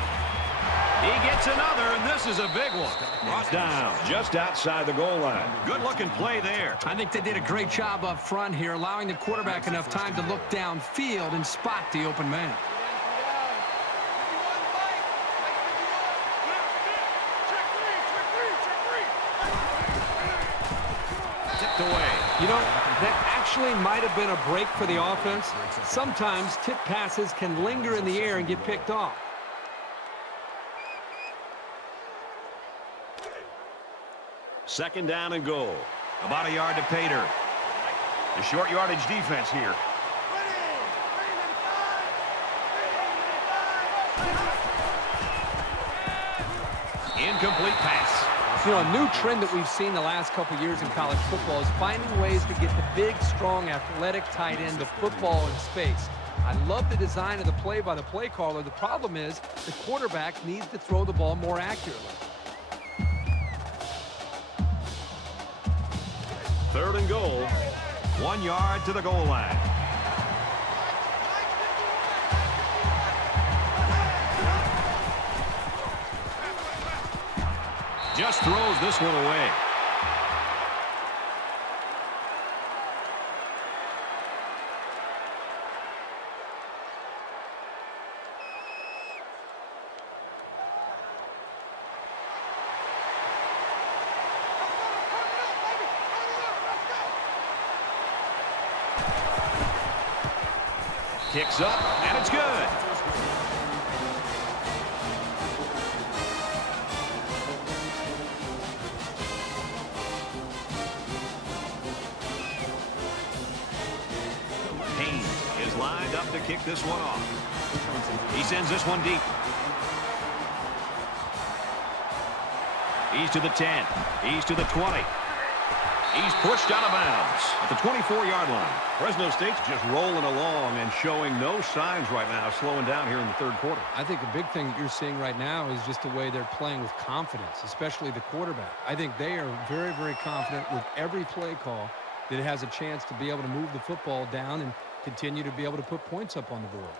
He gets another, and this is a big one. Brought down just outside the goal line. Good-looking play there. I think they did a great job up front here, allowing the quarterback enough time to look downfield and spot the open man. Tipped away. You know, that actually might have been a break for the offense. Sometimes tip passes can linger in the air and get picked off. Second down and goal. About a yard to Pater. The short yardage defense here. Incomplete pass. You know, a new trend that we've seen the last couple years in college football is finding ways to get the big, strong, athletic tight end to football in space. I love the design of the play by the play caller. The problem is the quarterback needs to throw the ball more accurately. 3rd and goal. 1 yard to the goal line. Just throws this one away. Kicks up, and it's good. Haynes is lined up to kick this one off. He sends this one deep. He's to the 10. He's to the 20. He's pushed out of bounds at the 24-yard line. Fresno State's just rolling along and showing no signs right now, slowing down here in the 3rd quarter. I think a big thing that you're seeing right now is just the way they're playing with confidence, especially the quarterback. I think they are very, very confident with every play call that it has a chance to be able to move the football down and continue to be able to put points up on the board.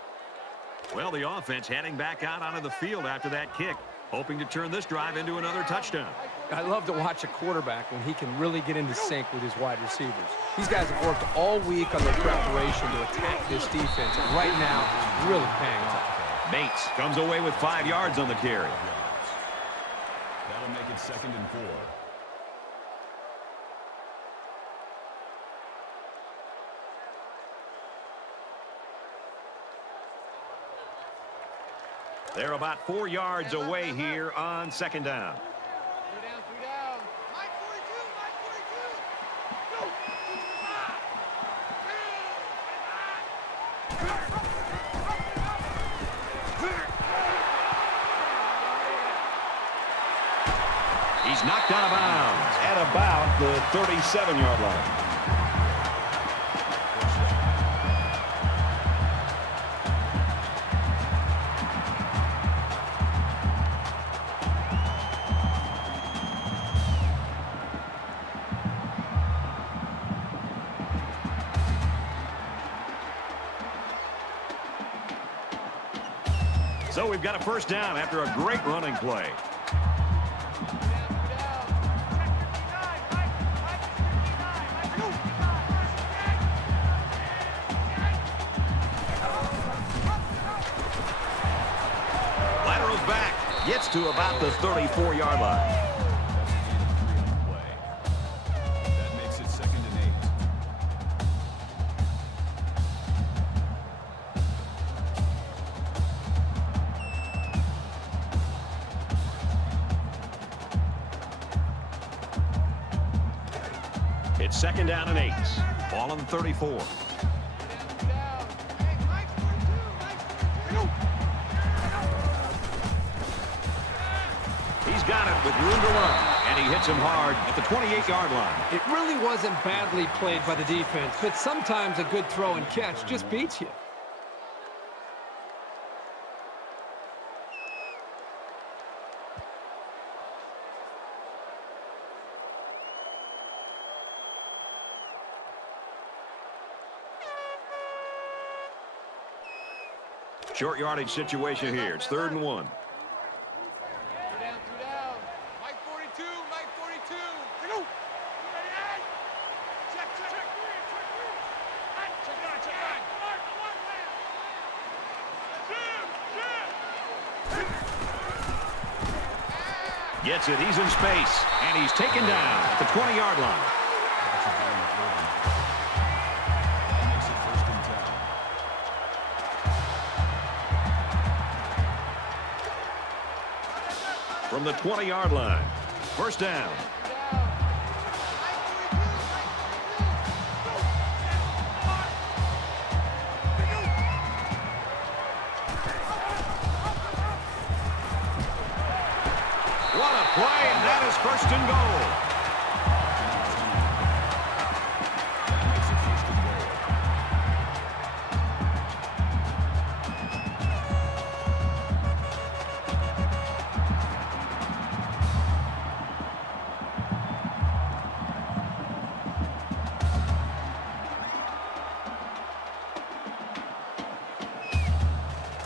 Well, the offense heading back out onto the field after that kick, hoping to turn this drive into another touchdown. I love to watch a quarterback when he can really get into sync with his wide receivers. These guys have worked all week on their preparation to attack this defense, and right now, it's really paying off. Bates comes away with 5 yards on the carry. That'll make it 2nd and 4. They're about 4 yards away here on 2nd down. 3 down. Mike 42, Mike 42. He's knocked out of bounds at about the 37-yard line. So we've got a first down after a great running play. Laterals back. Gets to about the 34-yard line. That makes it 2nd and 8. It's 2nd down and 8. Ball on the 34. He's got it with room to run, and he hits him hard at the 28-yard line. It really wasn't badly played by the defense, but sometimes a good throw and catch just beats you. Short yardage situation here. It's 3rd and 1. Mike 42, Mike 42. Go. Check. Gets it. He's in space, and he's taken down at the 20-yard line. That makes it 1st and 10. From the 20-yard line. First down. What a play, and that is 1st and goal. That makes it 1st and goal.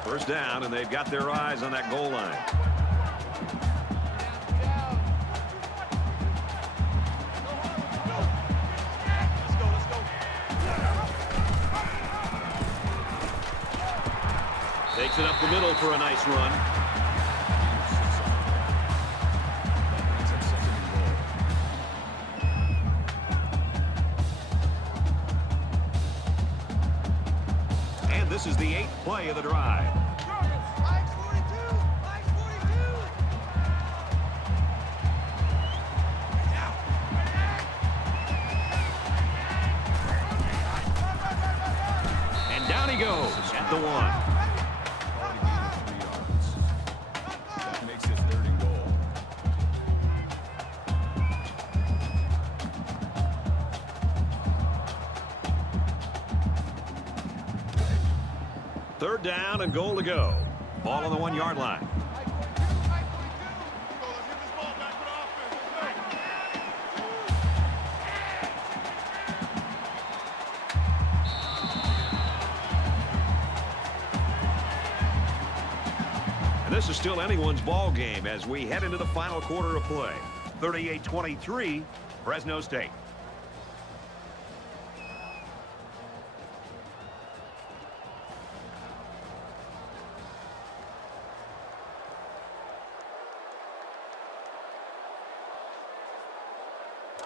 First down, and they've got their eyes on that goal line. Takes it up the middle for a nice run. That makes it 2nd and goal. And this is the 8th play of the drive. Mike 42, Mike 42. And down he goes at the 1. Quality gain of 3 yards. That makes it 3rd and goal. Third down and goal to go. Ball on the 1-yard line. Mike 42, Mike 42. Go, let's get this ball back for the offense. Let's And this is still anyone's ball game as we head into the final quarter of play. 38-23, Fresno State.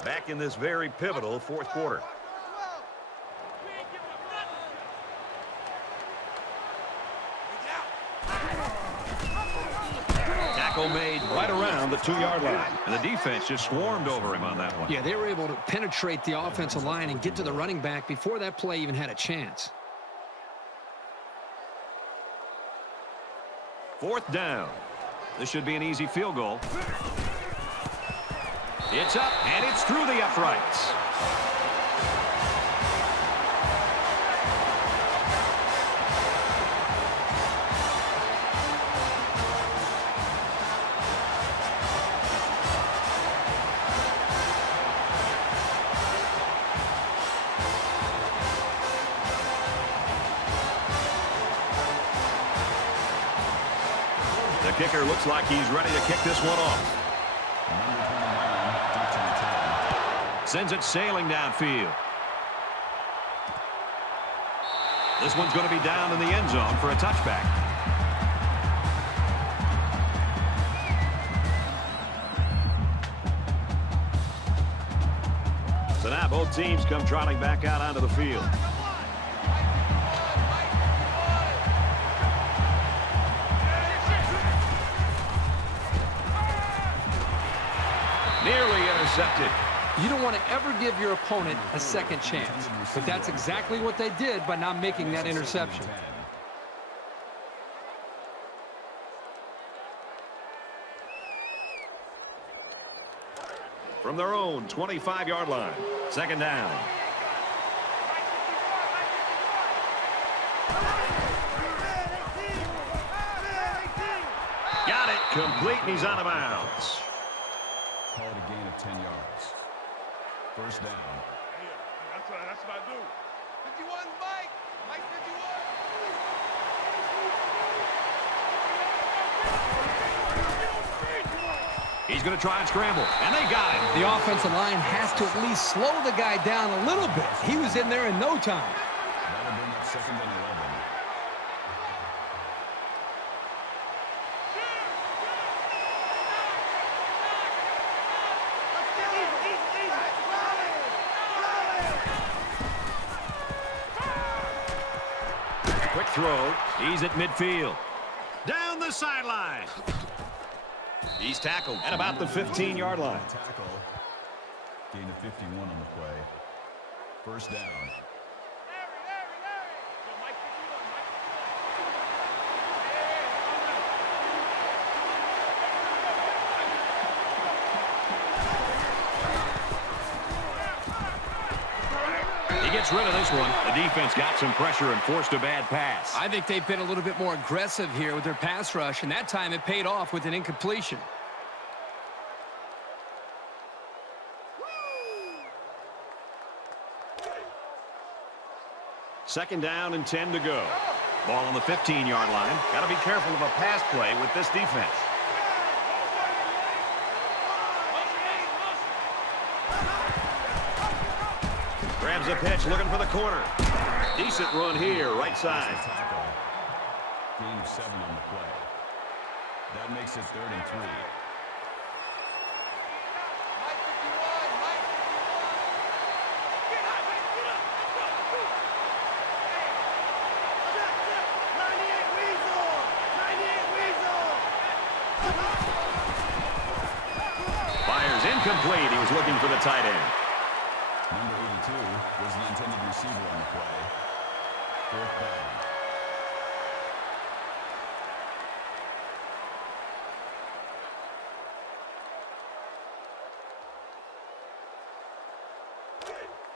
Back in this very pivotal 4th quarter. Tackle made right around the 2-yard line. And the defense just swarmed over him on that one. Yeah, they were able to penetrate the offensive line and get to the running back before that play even had a chance. 4th down. This should be an easy field goal. It's up, and it's through the uprights. The kicker looks like he's ready to kick this one off. Sends it sailing downfield. This one's going to be down in the end zone for a touchback. So now both teams come trotting back out onto the field. Nearly intercepted. You don't want to ever give your opponent a second chance, but that's exactly what they did by not making that interception. From their own 25-yard line, second down. Got it, complete, and he's out of bounds. Called a gain of 10 yards. First down. That's what I do. 51, Mike. Mike 51. He's going to try and scramble, and they got him. The offensive line has to at least slow the guy down a little bit. He was in there in no time. That'll bring up second and 11. Quick throw. He's at midfield. Down the sideline. He's tackled at about the 15-yard line. Tackle. Gain of 51 on the play. First down. He gets rid of this one. The defense got some pressure and forced a bad pass. I think they've been a little bit more aggressive here with their pass rush, and that time it paid off with an incompletion. Second down and 10 to go. Ball on the 15-yard line. Got to be careful of a pass play with this defense. Grabs a pitch, looking for the corner. Decent run here, right side. Gain of 7 on the play. That makes it 3rd and 3. Fires incomplete. He was looking for the tight end. Number 82 was the intended receiver on the play. 4th down.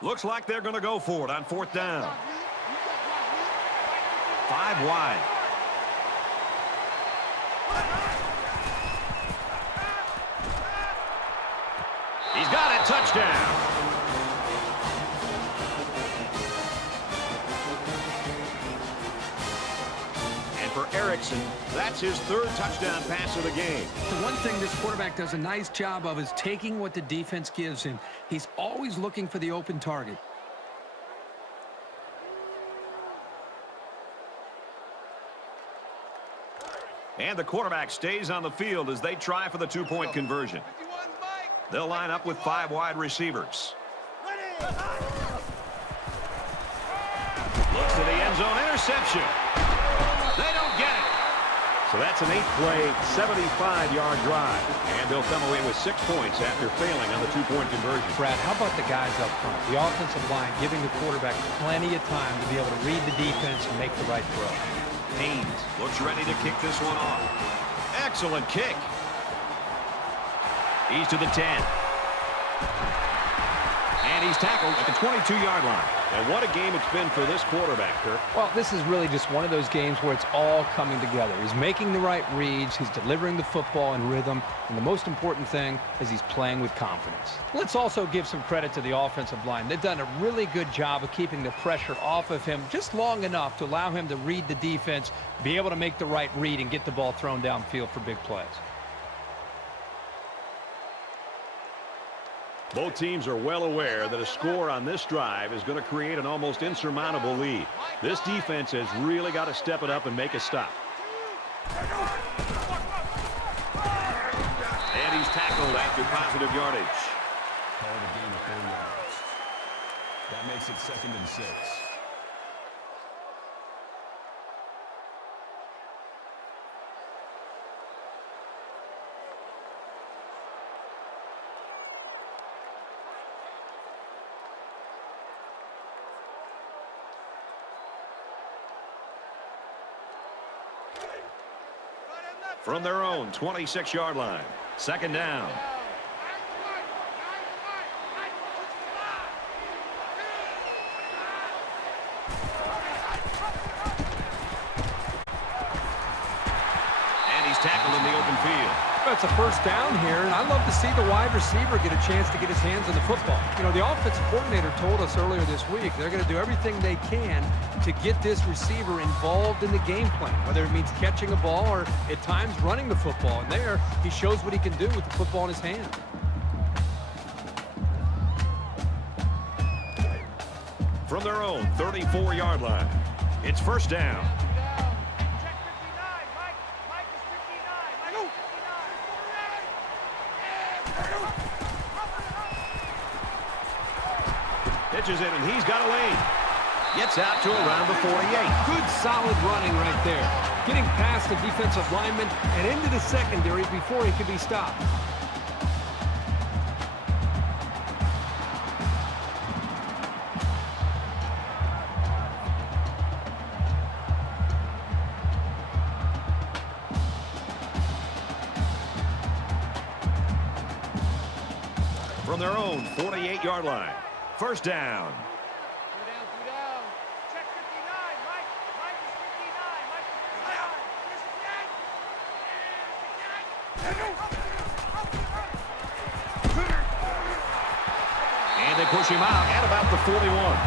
Looks like they're going to go for it on 4th down. 5 wide. He's got it. Touchdown. And for Erickson, that's his 3rd touchdown pass of the game. The one thing this quarterback does a nice job of is taking what the defense gives him. He's always looking for the open target. And the quarterback stays on the field as they try for the 2-point conversion. They'll line up with 5 wide receivers. Looks to the end zone, interception. They don't get it. So that's an 8-play, 75-yard drive. And they'll come away with 6 points after failing on the 2-point conversion. Brad, how about the guys up front? The offensive line giving the quarterback plenty of time to be able to read the defense and make the right throw. Haynes looks ready to kick this one off. Excellent kick. He's to the 10. And he's tackled at the 22-yard line. And what a game it's been for this quarterback, Kirk. Well, this is really just one of those games where it's all coming together. He's making the right reads, he's delivering the football in rhythm, and the most important thing is he's playing with confidence. Let's also give some credit to the offensive line. They've done a really good job of keeping the pressure off of him just long enough to allow him to read the defense, be able to make the right read, and get the ball thrown downfield for big plays. Both teams are well aware that a score on this drive is going to create an almost insurmountable lead. This defense has really got to step it up and make a stop. And he's tackled after positive yardage. Called a gain of 4 yards. That makes it 2nd and 6. From their own 26-yard line. 2nd down. And he's tackled in the open field. It's a first down here, and I love to see the wide receiver get a chance to get his hands on the football. You know, the offensive coordinator told us earlier this week they're going to do everything they can to get this receiver involved in the game plan, whether it means catching a ball or at times running the football. And there, he shows what he can do with the football in his hand. From their own 34-yard line. It's 1st down. Pitches it, and he's got a lane. Gets out to around the 48. Good, solid running right there. Getting past the defensive lineman and into the secondary before he could be stopped. From their own 48-yard line. 1st down. Check 59, Mike. Mike is 59. And they push him out at about the 41.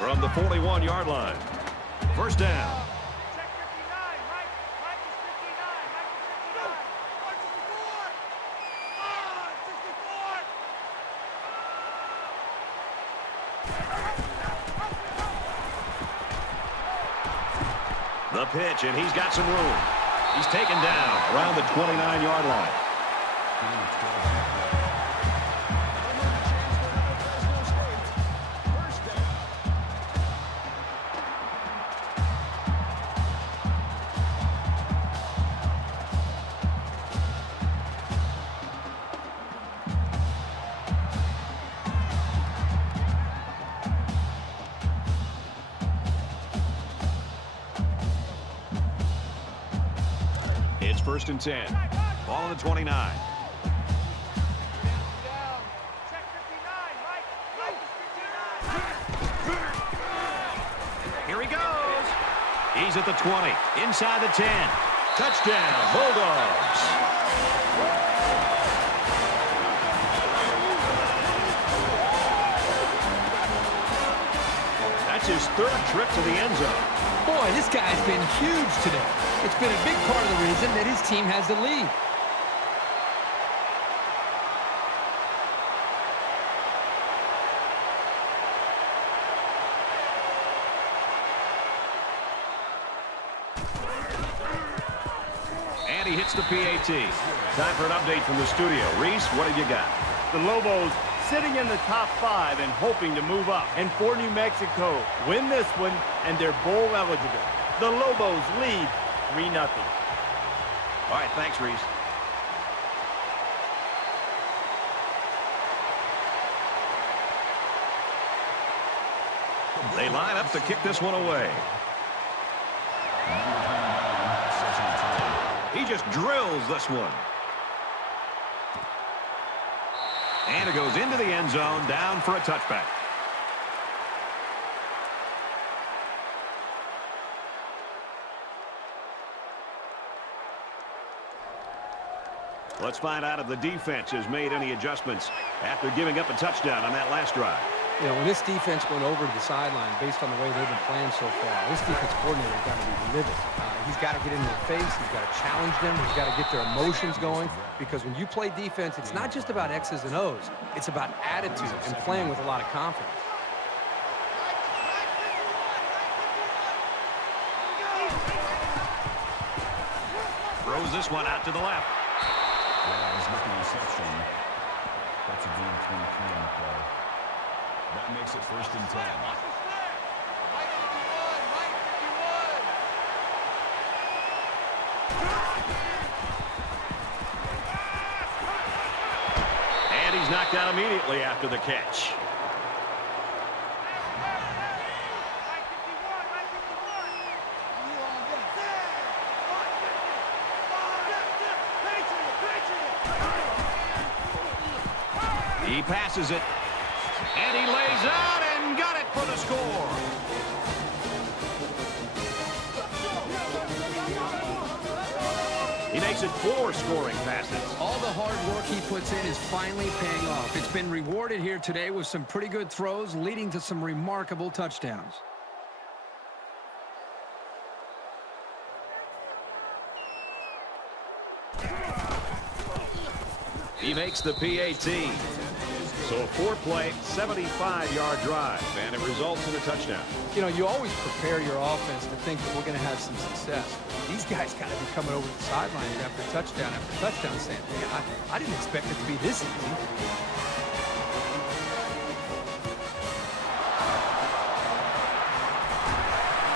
From the 41-yard line. 1st down. Check 59, Mike. Mike is 59. Mike is 64. The pitch, and he's got some room. He's taken down around the 29-yard line. It's 1st and 10. Ball on the 29. Check 59, Mike. Mike is 59. Here he goes. He's at the 20. Inside the 10. Touchdown, Bulldogs. That's his 3rd trip to the end zone. Boy, this guy's been huge today. It's been a big part of the reason that his team has the lead. And he hits the PAT. Time for an update from the studio. Reese, what have you got? The Lobos sitting in the top 5 and hoping to move up. And for New Mexico, win this one, and they're bowl eligible. The Lobos lead 3-0. All right, thanks, Reese. They line up to kick this one away. He just drills this one. And it goes into the end zone, down for a touchback. Let's find out if the defense has made any adjustments after giving up a touchdown on that last drive. You know, when this defense went over to the sideline, based on the way they've been playing so far, this defense coordinator has got to be livid. He's got to get in their face. He's got to challenge them. He's got to get their emotions going. Because when you play defense, it's not just about X's and O's. It's about attitude and playing with a lot of confidence. Throws this one out to the left. Yeah, he's making a reception. That's a gain of 23 on the play. That makes it 1st and 10. And he's knocked out immediately after the catch. He passes it, and he lays out and got it for the score. He makes it 4 scoring passes. All the hard work he puts in is finally paying off. It's been rewarded here today with some pretty good throws, leading to some remarkable touchdowns. He makes the PAT. So a 4-play, 75-yard drive, and it results in a touchdown. You know, you always prepare your offense to think that we're going to have some success. These guys got to be coming over the sidelines after touchdown saying, man, I didn't expect it to be this easy.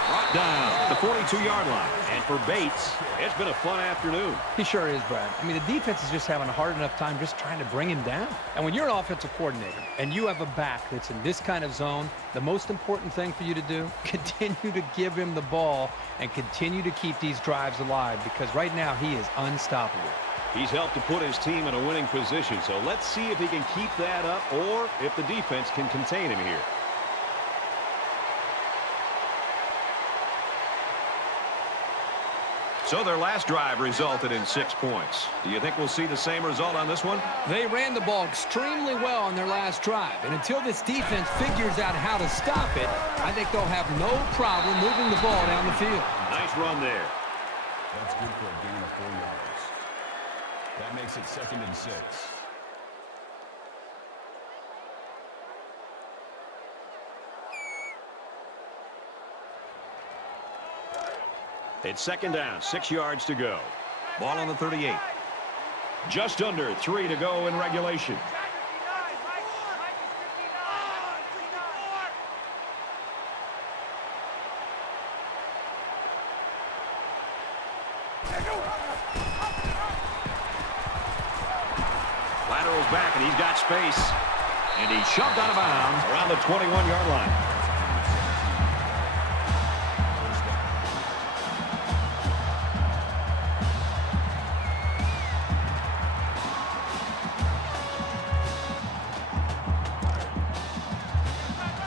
Brought down at the 42-yard line. And for Bates, it's been a fun afternoon. He sure is, Brad. I mean, the defense is just having a hard enough time just trying to bring him down. And when you're an offensive coordinator and you have a back that's in this kind of zone, the most important thing for you to do, continue to give him the ball and continue to keep these drives alive, because right now he is unstoppable. He's helped to put his team in a winning position, so let's see if he can keep that up or if the defense can contain him here. So their last drive resulted in 6 points. Do you think we'll see the same result on this one? They ran the ball extremely well on their last drive, and until this defense figures out how to stop it, I think they'll have no problem moving the ball down the field. Nice run there. That's good for a gain of 4 yards. That makes it 2nd and 6. It's 2nd down, 6 yards to go. Ball on the 38. Just under 3 to go in regulation. Lateral's back, and he's got space. And he's shoved out of bounds around the 21-yard line.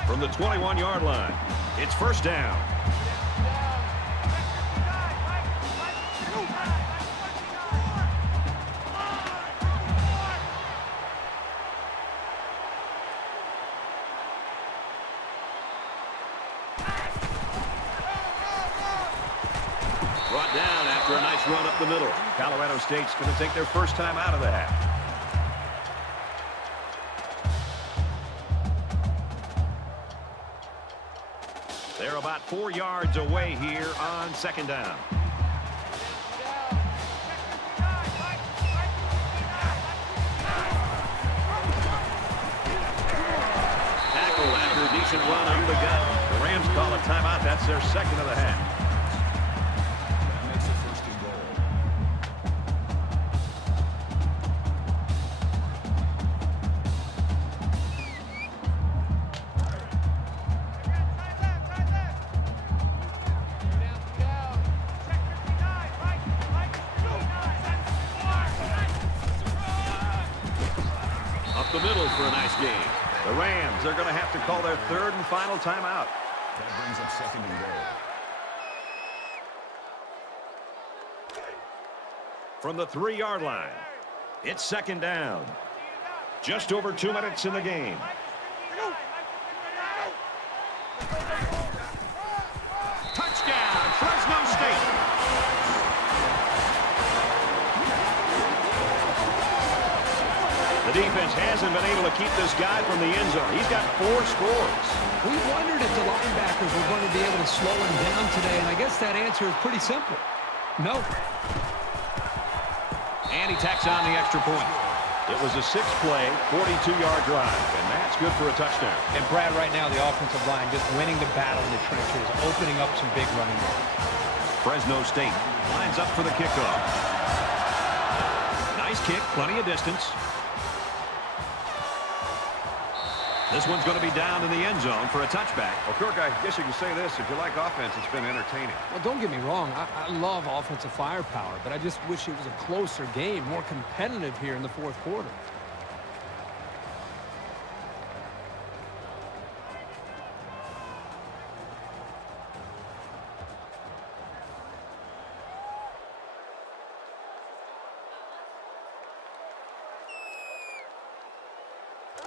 From the 21-yard line, it's 1st down. Brought down after a nice run up the middle. Colorado State's going to take their first time out of the half. They're about 4 yards away here on 2nd down. Tackle after a decent run up the gut. The Rams call a timeout. That's their 2nd of the half. That makes it 1st and goal. Up the middle for a nice game. The Rams are going to have to call their third and final timeout. That brings up 2nd and goal. From the 3-yard line, it's 2nd down. Just over 2 minutes in the game. Touchdown, Fresno State. The defense hasn't been able to keep this guy from the end zone. He's got 4 scores. We wondered if the linebackers were going to be able to slow him down today, and I guess that answer is pretty simple. No. And he tacks on the extra point. It was a 6-play, 42-yard drive, and that's good for a touchdown. And Brad, right now, the offensive line just winning the battle in the trenches, opening up some big running lanes. Fresno State lines up for the kickoff. Nice kick, plenty of distance. This one's going to be down in the end zone for a touchback. Well, Kirk, I guess you can say this. If you like offense, it's been entertaining. Well, don't get me wrong. I love offensive firepower, but I just wish it was a closer game, more competitive here in the fourth quarter.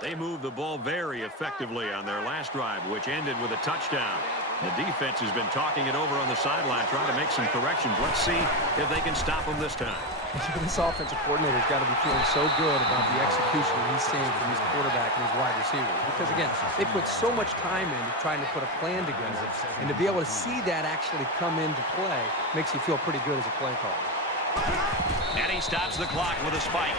They moved the ball very effectively on their last drive, which ended with a touchdown. The defense has been talking it over on the sideline, trying to make some corrections. Let's see if they can stop them this time. This offensive coordinator's got to be feeling so good about the execution he's seeing from his quarterback and his wide receivers. Because, again, they put so much time into trying to put a plan together. And to be able to see that actually come into play makes you feel pretty good as a play caller. And he stops the clock with a spike.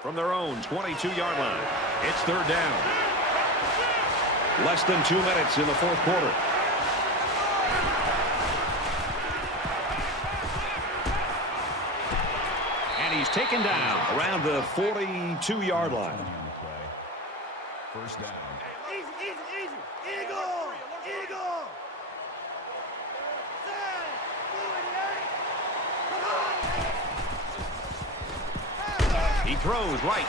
From their own 22-yard line, it's 3rd down. Less than 2 minutes in the fourth quarter. And he's taken down around the 42-yard line. 1st down. Easy, easy, easy. Eagle! Eagle! Set! He throws right,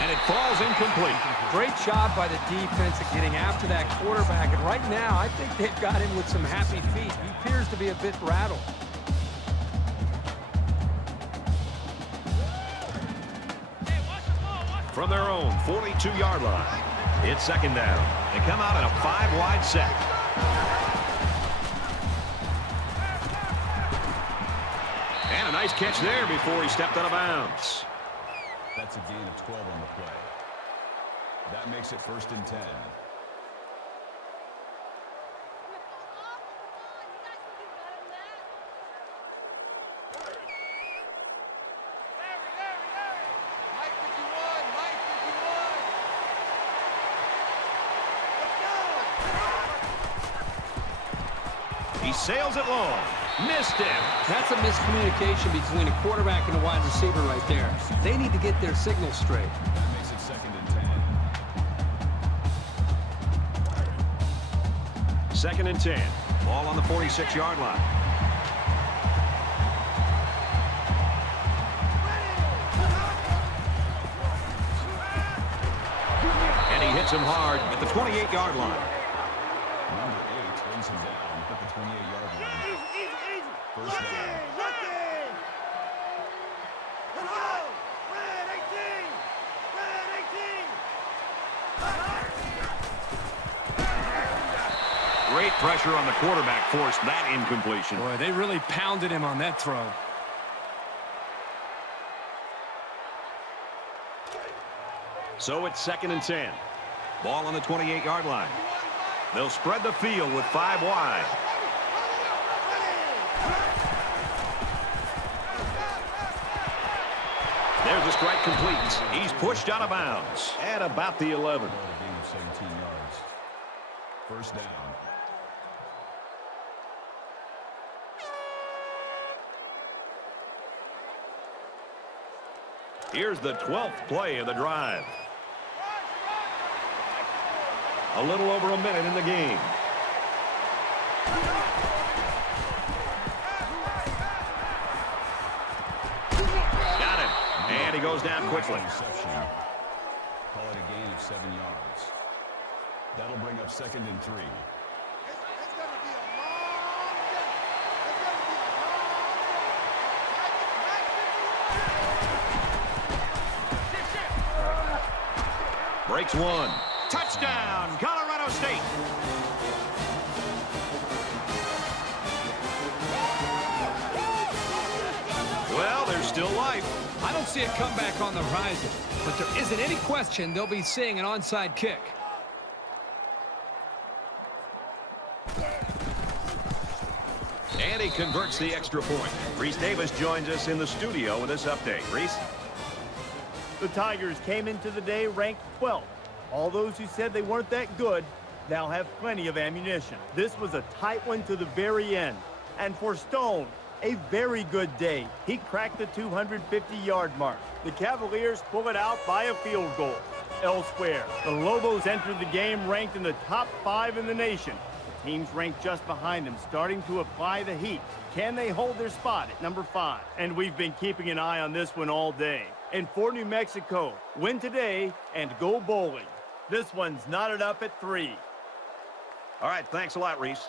and it falls incomplete. Great job by the defense at getting after that quarterback. And right now, I think they've got him with some happy feet. He appears to be a bit rattled. From their own 42-yard line, it's 2nd down. They come out in a 5-wide set. And a nice catch there before he stepped out of bounds. That's a gain of 12 on the play. That makes it 1st and 10. Mike 51! Mike 51! Let's go! He sails it long. Missed him. That's a miscommunication between a quarterback and a wide receiver right there. They need to get their signal straight. That makes it 2nd and 10. 2nd and 10. Ball on the 46-yard line. And he hits him hard at the 28-yard line. Number 8 brings him down at the 28-yard line. Easy, easy, easy! 1st down. Looking! Let's go! Red 18! Red 18! Great pressure on the quarterback forced that incompletion. Boy, they really pounded him on that throw. So it's 2nd and 10. Ball on the 28-yard line. They'll spread the field with 5 wide. There's a strike complete. He's pushed out of bounds at about the 11. A gain of 17 yards. 1st down. Here's the 12th play of the drive. A little over a minute in the game. Got it. And he goes down quickly. Call it a gain of 7 yards. That'll bring up 2nd and 3. It's going to be a long day. It's going to be a long day. Breaks one. Touchdown, Colorado State. Well, there's still life. I don't see a comeback on the horizon, but there isn't any question they'll be seeing an onside kick. And he converts the extra point. Reese Davis joins us in the studio with this update. Reese? The Tigers came into the day ranked 12th. All those who said they weren't that good now have plenty of ammunition. This was a tight one to the very end. And for Stone, a very good day. He cracked the 250-yard mark. The Cavaliers pull it out by a field goal. Elsewhere, the Lobos entered the game ranked in the top 5 in the nation. The teams ranked just behind them, starting to apply the heat. Can they hold their spot at number 5? And we've been keeping an eye on this one all day. And for New Mexico, win today and go bowling. This one's knotted up at 3. All right, thanks a lot, Reese.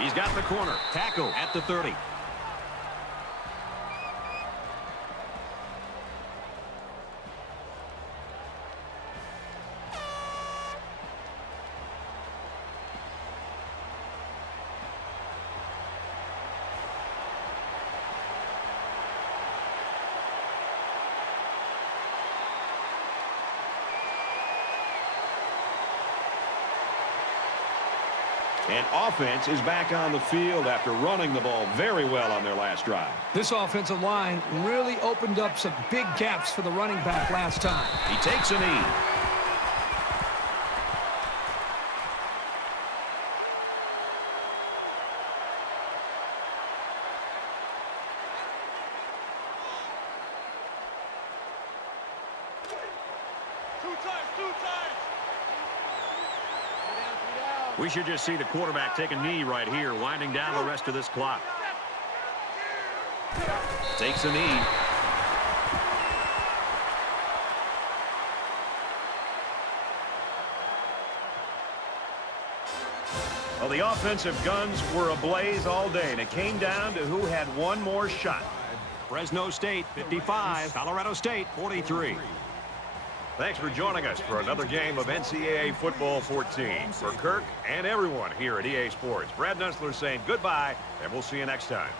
He's got the corner. Tackle at the 30. And offense is back on the field after running the ball very well on their last drive. This offensive line really opened up some big gaps for the running back last time. He takes a knee. We should just see the quarterback take a knee right here, winding down the rest of this clock. Takes a knee. Well, the offensive guns were ablaze all day, and it came down to who had one more shot. Fresno State, 55. Colorado State, 43. Thanks for joining us for another game of NCAA Football 14. For Kirk and everyone here at EA Sports, Brad Nussler saying goodbye, and we'll see you next time.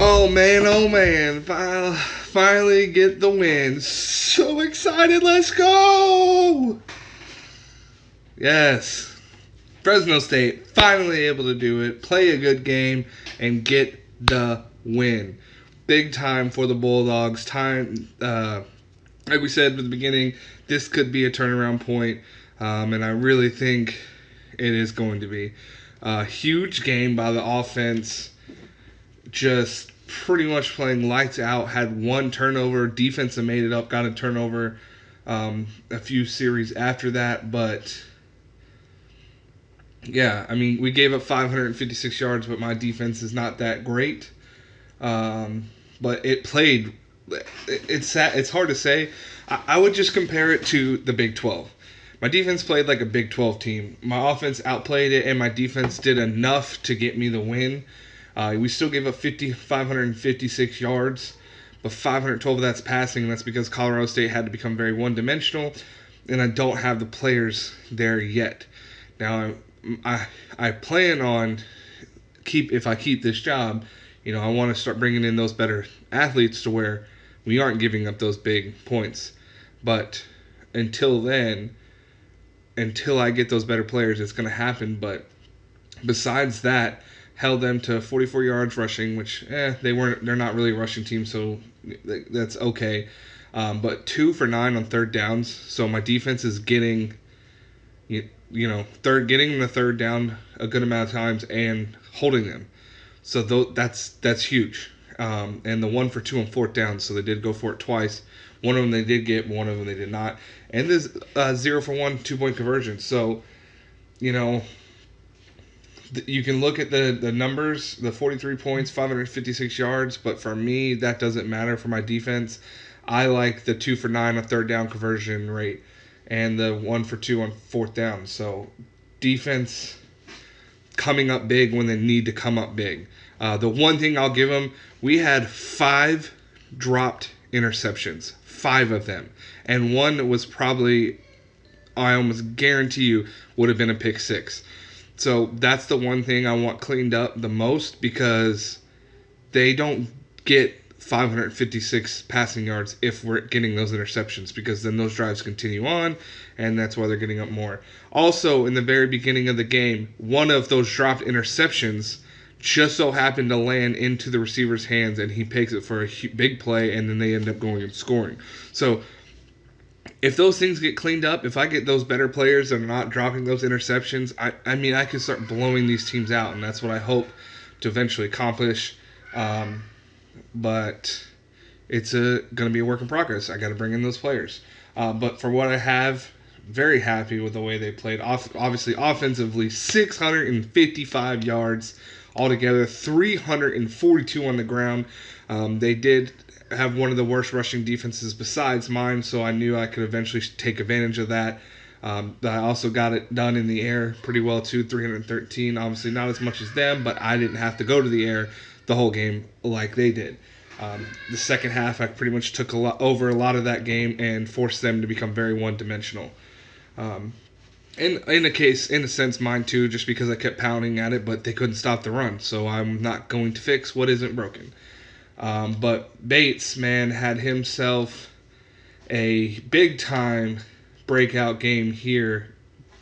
Oh man, finally get the win. So excited, let's go! Yes, Fresno State finally able to do it, play a good game, and get the win. Big time for the Bulldogs. like we said at the beginning, this could be a turnaround point, and I really think it is going to be. A huge game by the offense, just pretty much playing lights out, had one turnover, defense that made it up, got a turnover a few series after that, but yeah, I mean, we gave up 556 yards, but my defense is not that great. But it played. It's hard to say. I would just compare it to the Big 12. My defense played like a Big 12 team. My offense outplayed it, and my defense did enough to get me the win. We still gave up 556 yards, but 512 of that's passing, and that's because Colorado State had to become very one-dimensional, and I don't have the players there yet. Now, I plan on if I keep this job, I want to start bringing in those better athletes to where we aren't giving up those big points. But until then, until I get those better players, it's going to happen. But besides that, held them to 44 yards rushing, which they're not really a rushing team, so that's okay. But 2 for 9 on third downs, so my defense is getting getting the third down a good amount of times and holding them. So that's huge. And the 1 for 2 on fourth down, so they did go for it twice. One of them they did get, one of them they did not. And there's 0 for 1 2-point conversion. So, you can look at the numbers, the 43 points, 556 yards, but for me, that doesn't matter for my defense. I like the 2 for 9 on third down conversion rate and the 1 for 2 on fourth down. So defense coming up big when they need to come up big. The one thing I'll give them, we had 5 dropped interceptions, 5 of them. And one was probably, I almost guarantee you, would have been a pick 6. So that's the one thing I want cleaned up the most, because they don't get 556 passing yards if we're getting those interceptions, because then those drives continue on, and that's why they're getting up more. Also, in the very beginning of the game, one of those dropped interceptions just so happened to land into the receiver's hands, and he picks it for a big play, and then they end up going and scoring. So if those things get cleaned up, if I get those better players that are not dropping those interceptions, I mean, I can start blowing these teams out, and that's what I hope to eventually accomplish. But it's going to be a work in progress. I got to bring in those players. But for what I have, very happy with the way they played. Obviously, offensively, 655 yards altogether, 342 on the ground. They did have one of the worst rushing defenses besides mine, so I knew I could eventually take advantage of that. I also got it done in the air pretty well too, 313. Obviously not as much as them, but I didn't have to go to the air the whole game like they did. The second half, I pretty much took over a lot of that game and forced them to become very one-dimensional. In a sense, mine too, just because I kept pounding at it, but they couldn't stop the run, so I'm not going to fix what isn't broken. But Bates, man, had himself a big-time breakout game here.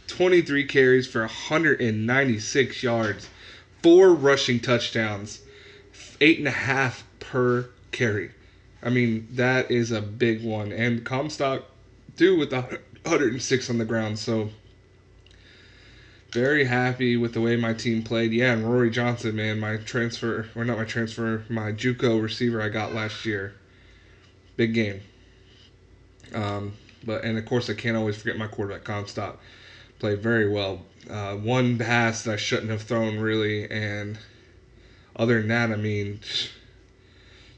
23 carries for 196 yards, 4 rushing touchdowns, 8.5 per carry. I mean, that is a big one. And Comstock, too, with the 106 on the ground. So, very happy with the way my team played. Yeah, and Rory Johnson, man, my JUCO receiver I got last year. Big game. And of course, I can't always forget my quarterback, Comstock. Played very well. One pass that I shouldn't have thrown, really, and other than that, I mean,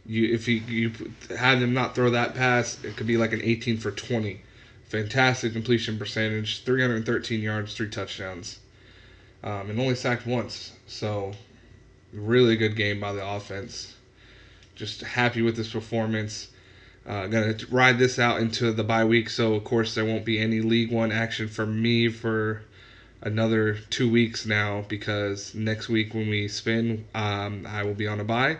if you had him not throw that pass, it could be like an 18 for 20. Fantastic completion percentage, 313 yards, 3 touchdowns, and only sacked once. So, really good game by the offense. Just happy with this performance. Gonna ride this out into the bye week, so of course there won't be any League 1 action for me for another 2 weeks now, because next week when we spin, I will be on a bye,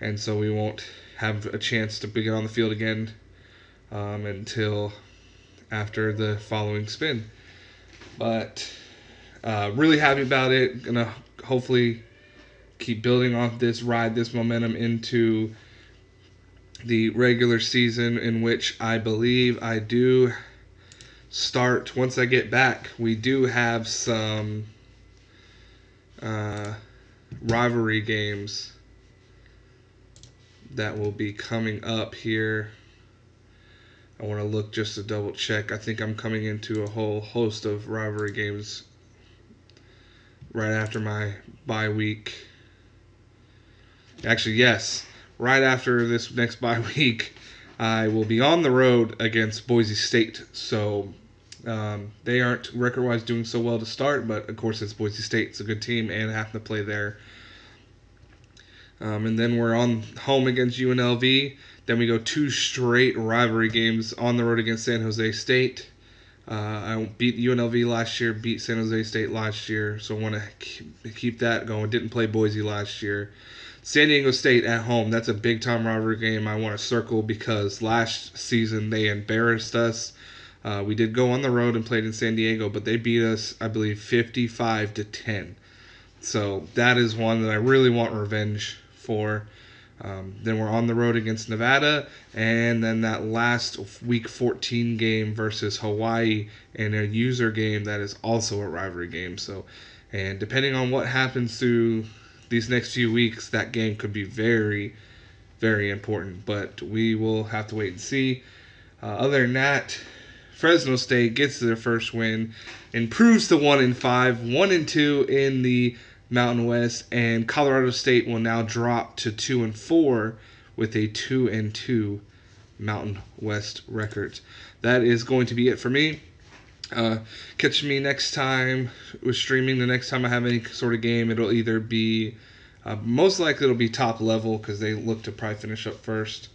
and so we won't have a chance to get on the field again until after the following spin. But really happy about it. Gonna hopefully keep building off this, ride this momentum into the regular season, in which I believe I do start once I get back. We do have some rivalry games that will be coming up here. I want to look just to double check. I think I'm coming into a whole host of rivalry games right after my bye week. Actually, yes. Right after this next bye week, I will be on the road against Boise State. So they aren't record-wise doing so well to start, but of course it's Boise State. It's a good team and have to play there. And then we're on home against UNLV. Then we go 2 straight rivalry games on the road against San Jose State. I beat UNLV last year, beat San Jose State last year, so I want to keep that going. Didn't play Boise last year. San Diego State at home, that's a big-time rivalry game I want to circle because last season they embarrassed us. We did go on the road and played in San Diego, but they beat us, I believe, 55-10. So that is one that I really want revenge for. Then we're on the road against Nevada, and then that last week 14 game versus Hawaii in a user game that is also a rivalry game. So, and depending on what happens through these next few weeks, that game could be very, very important. But we will have to wait and see. Other than that, Fresno State gets their first win, improves to 1-5, 1-2 in the Mountain West, and Colorado State will now drop to 2-4 with a 2-2 Mountain West record. That is going to be it for me. Catch me next time with streaming. The next time I have any sort of game, it'll either be most likely it'll be top level because they look to probably finish up first,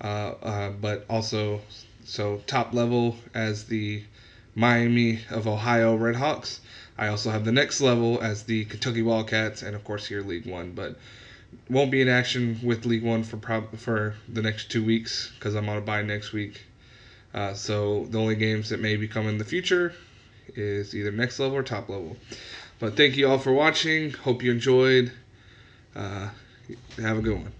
but also so top level as the Miami of Ohio Redhawks. I also have the next level as the Kentucky Wildcats, and of course here League 1. But won't be in action with League 1 for the next 2 weeks because I'm on a bye next week. So the only games that may be coming in the future is either next level or top level. But thank you all for watching. Hope you enjoyed. Have a good one.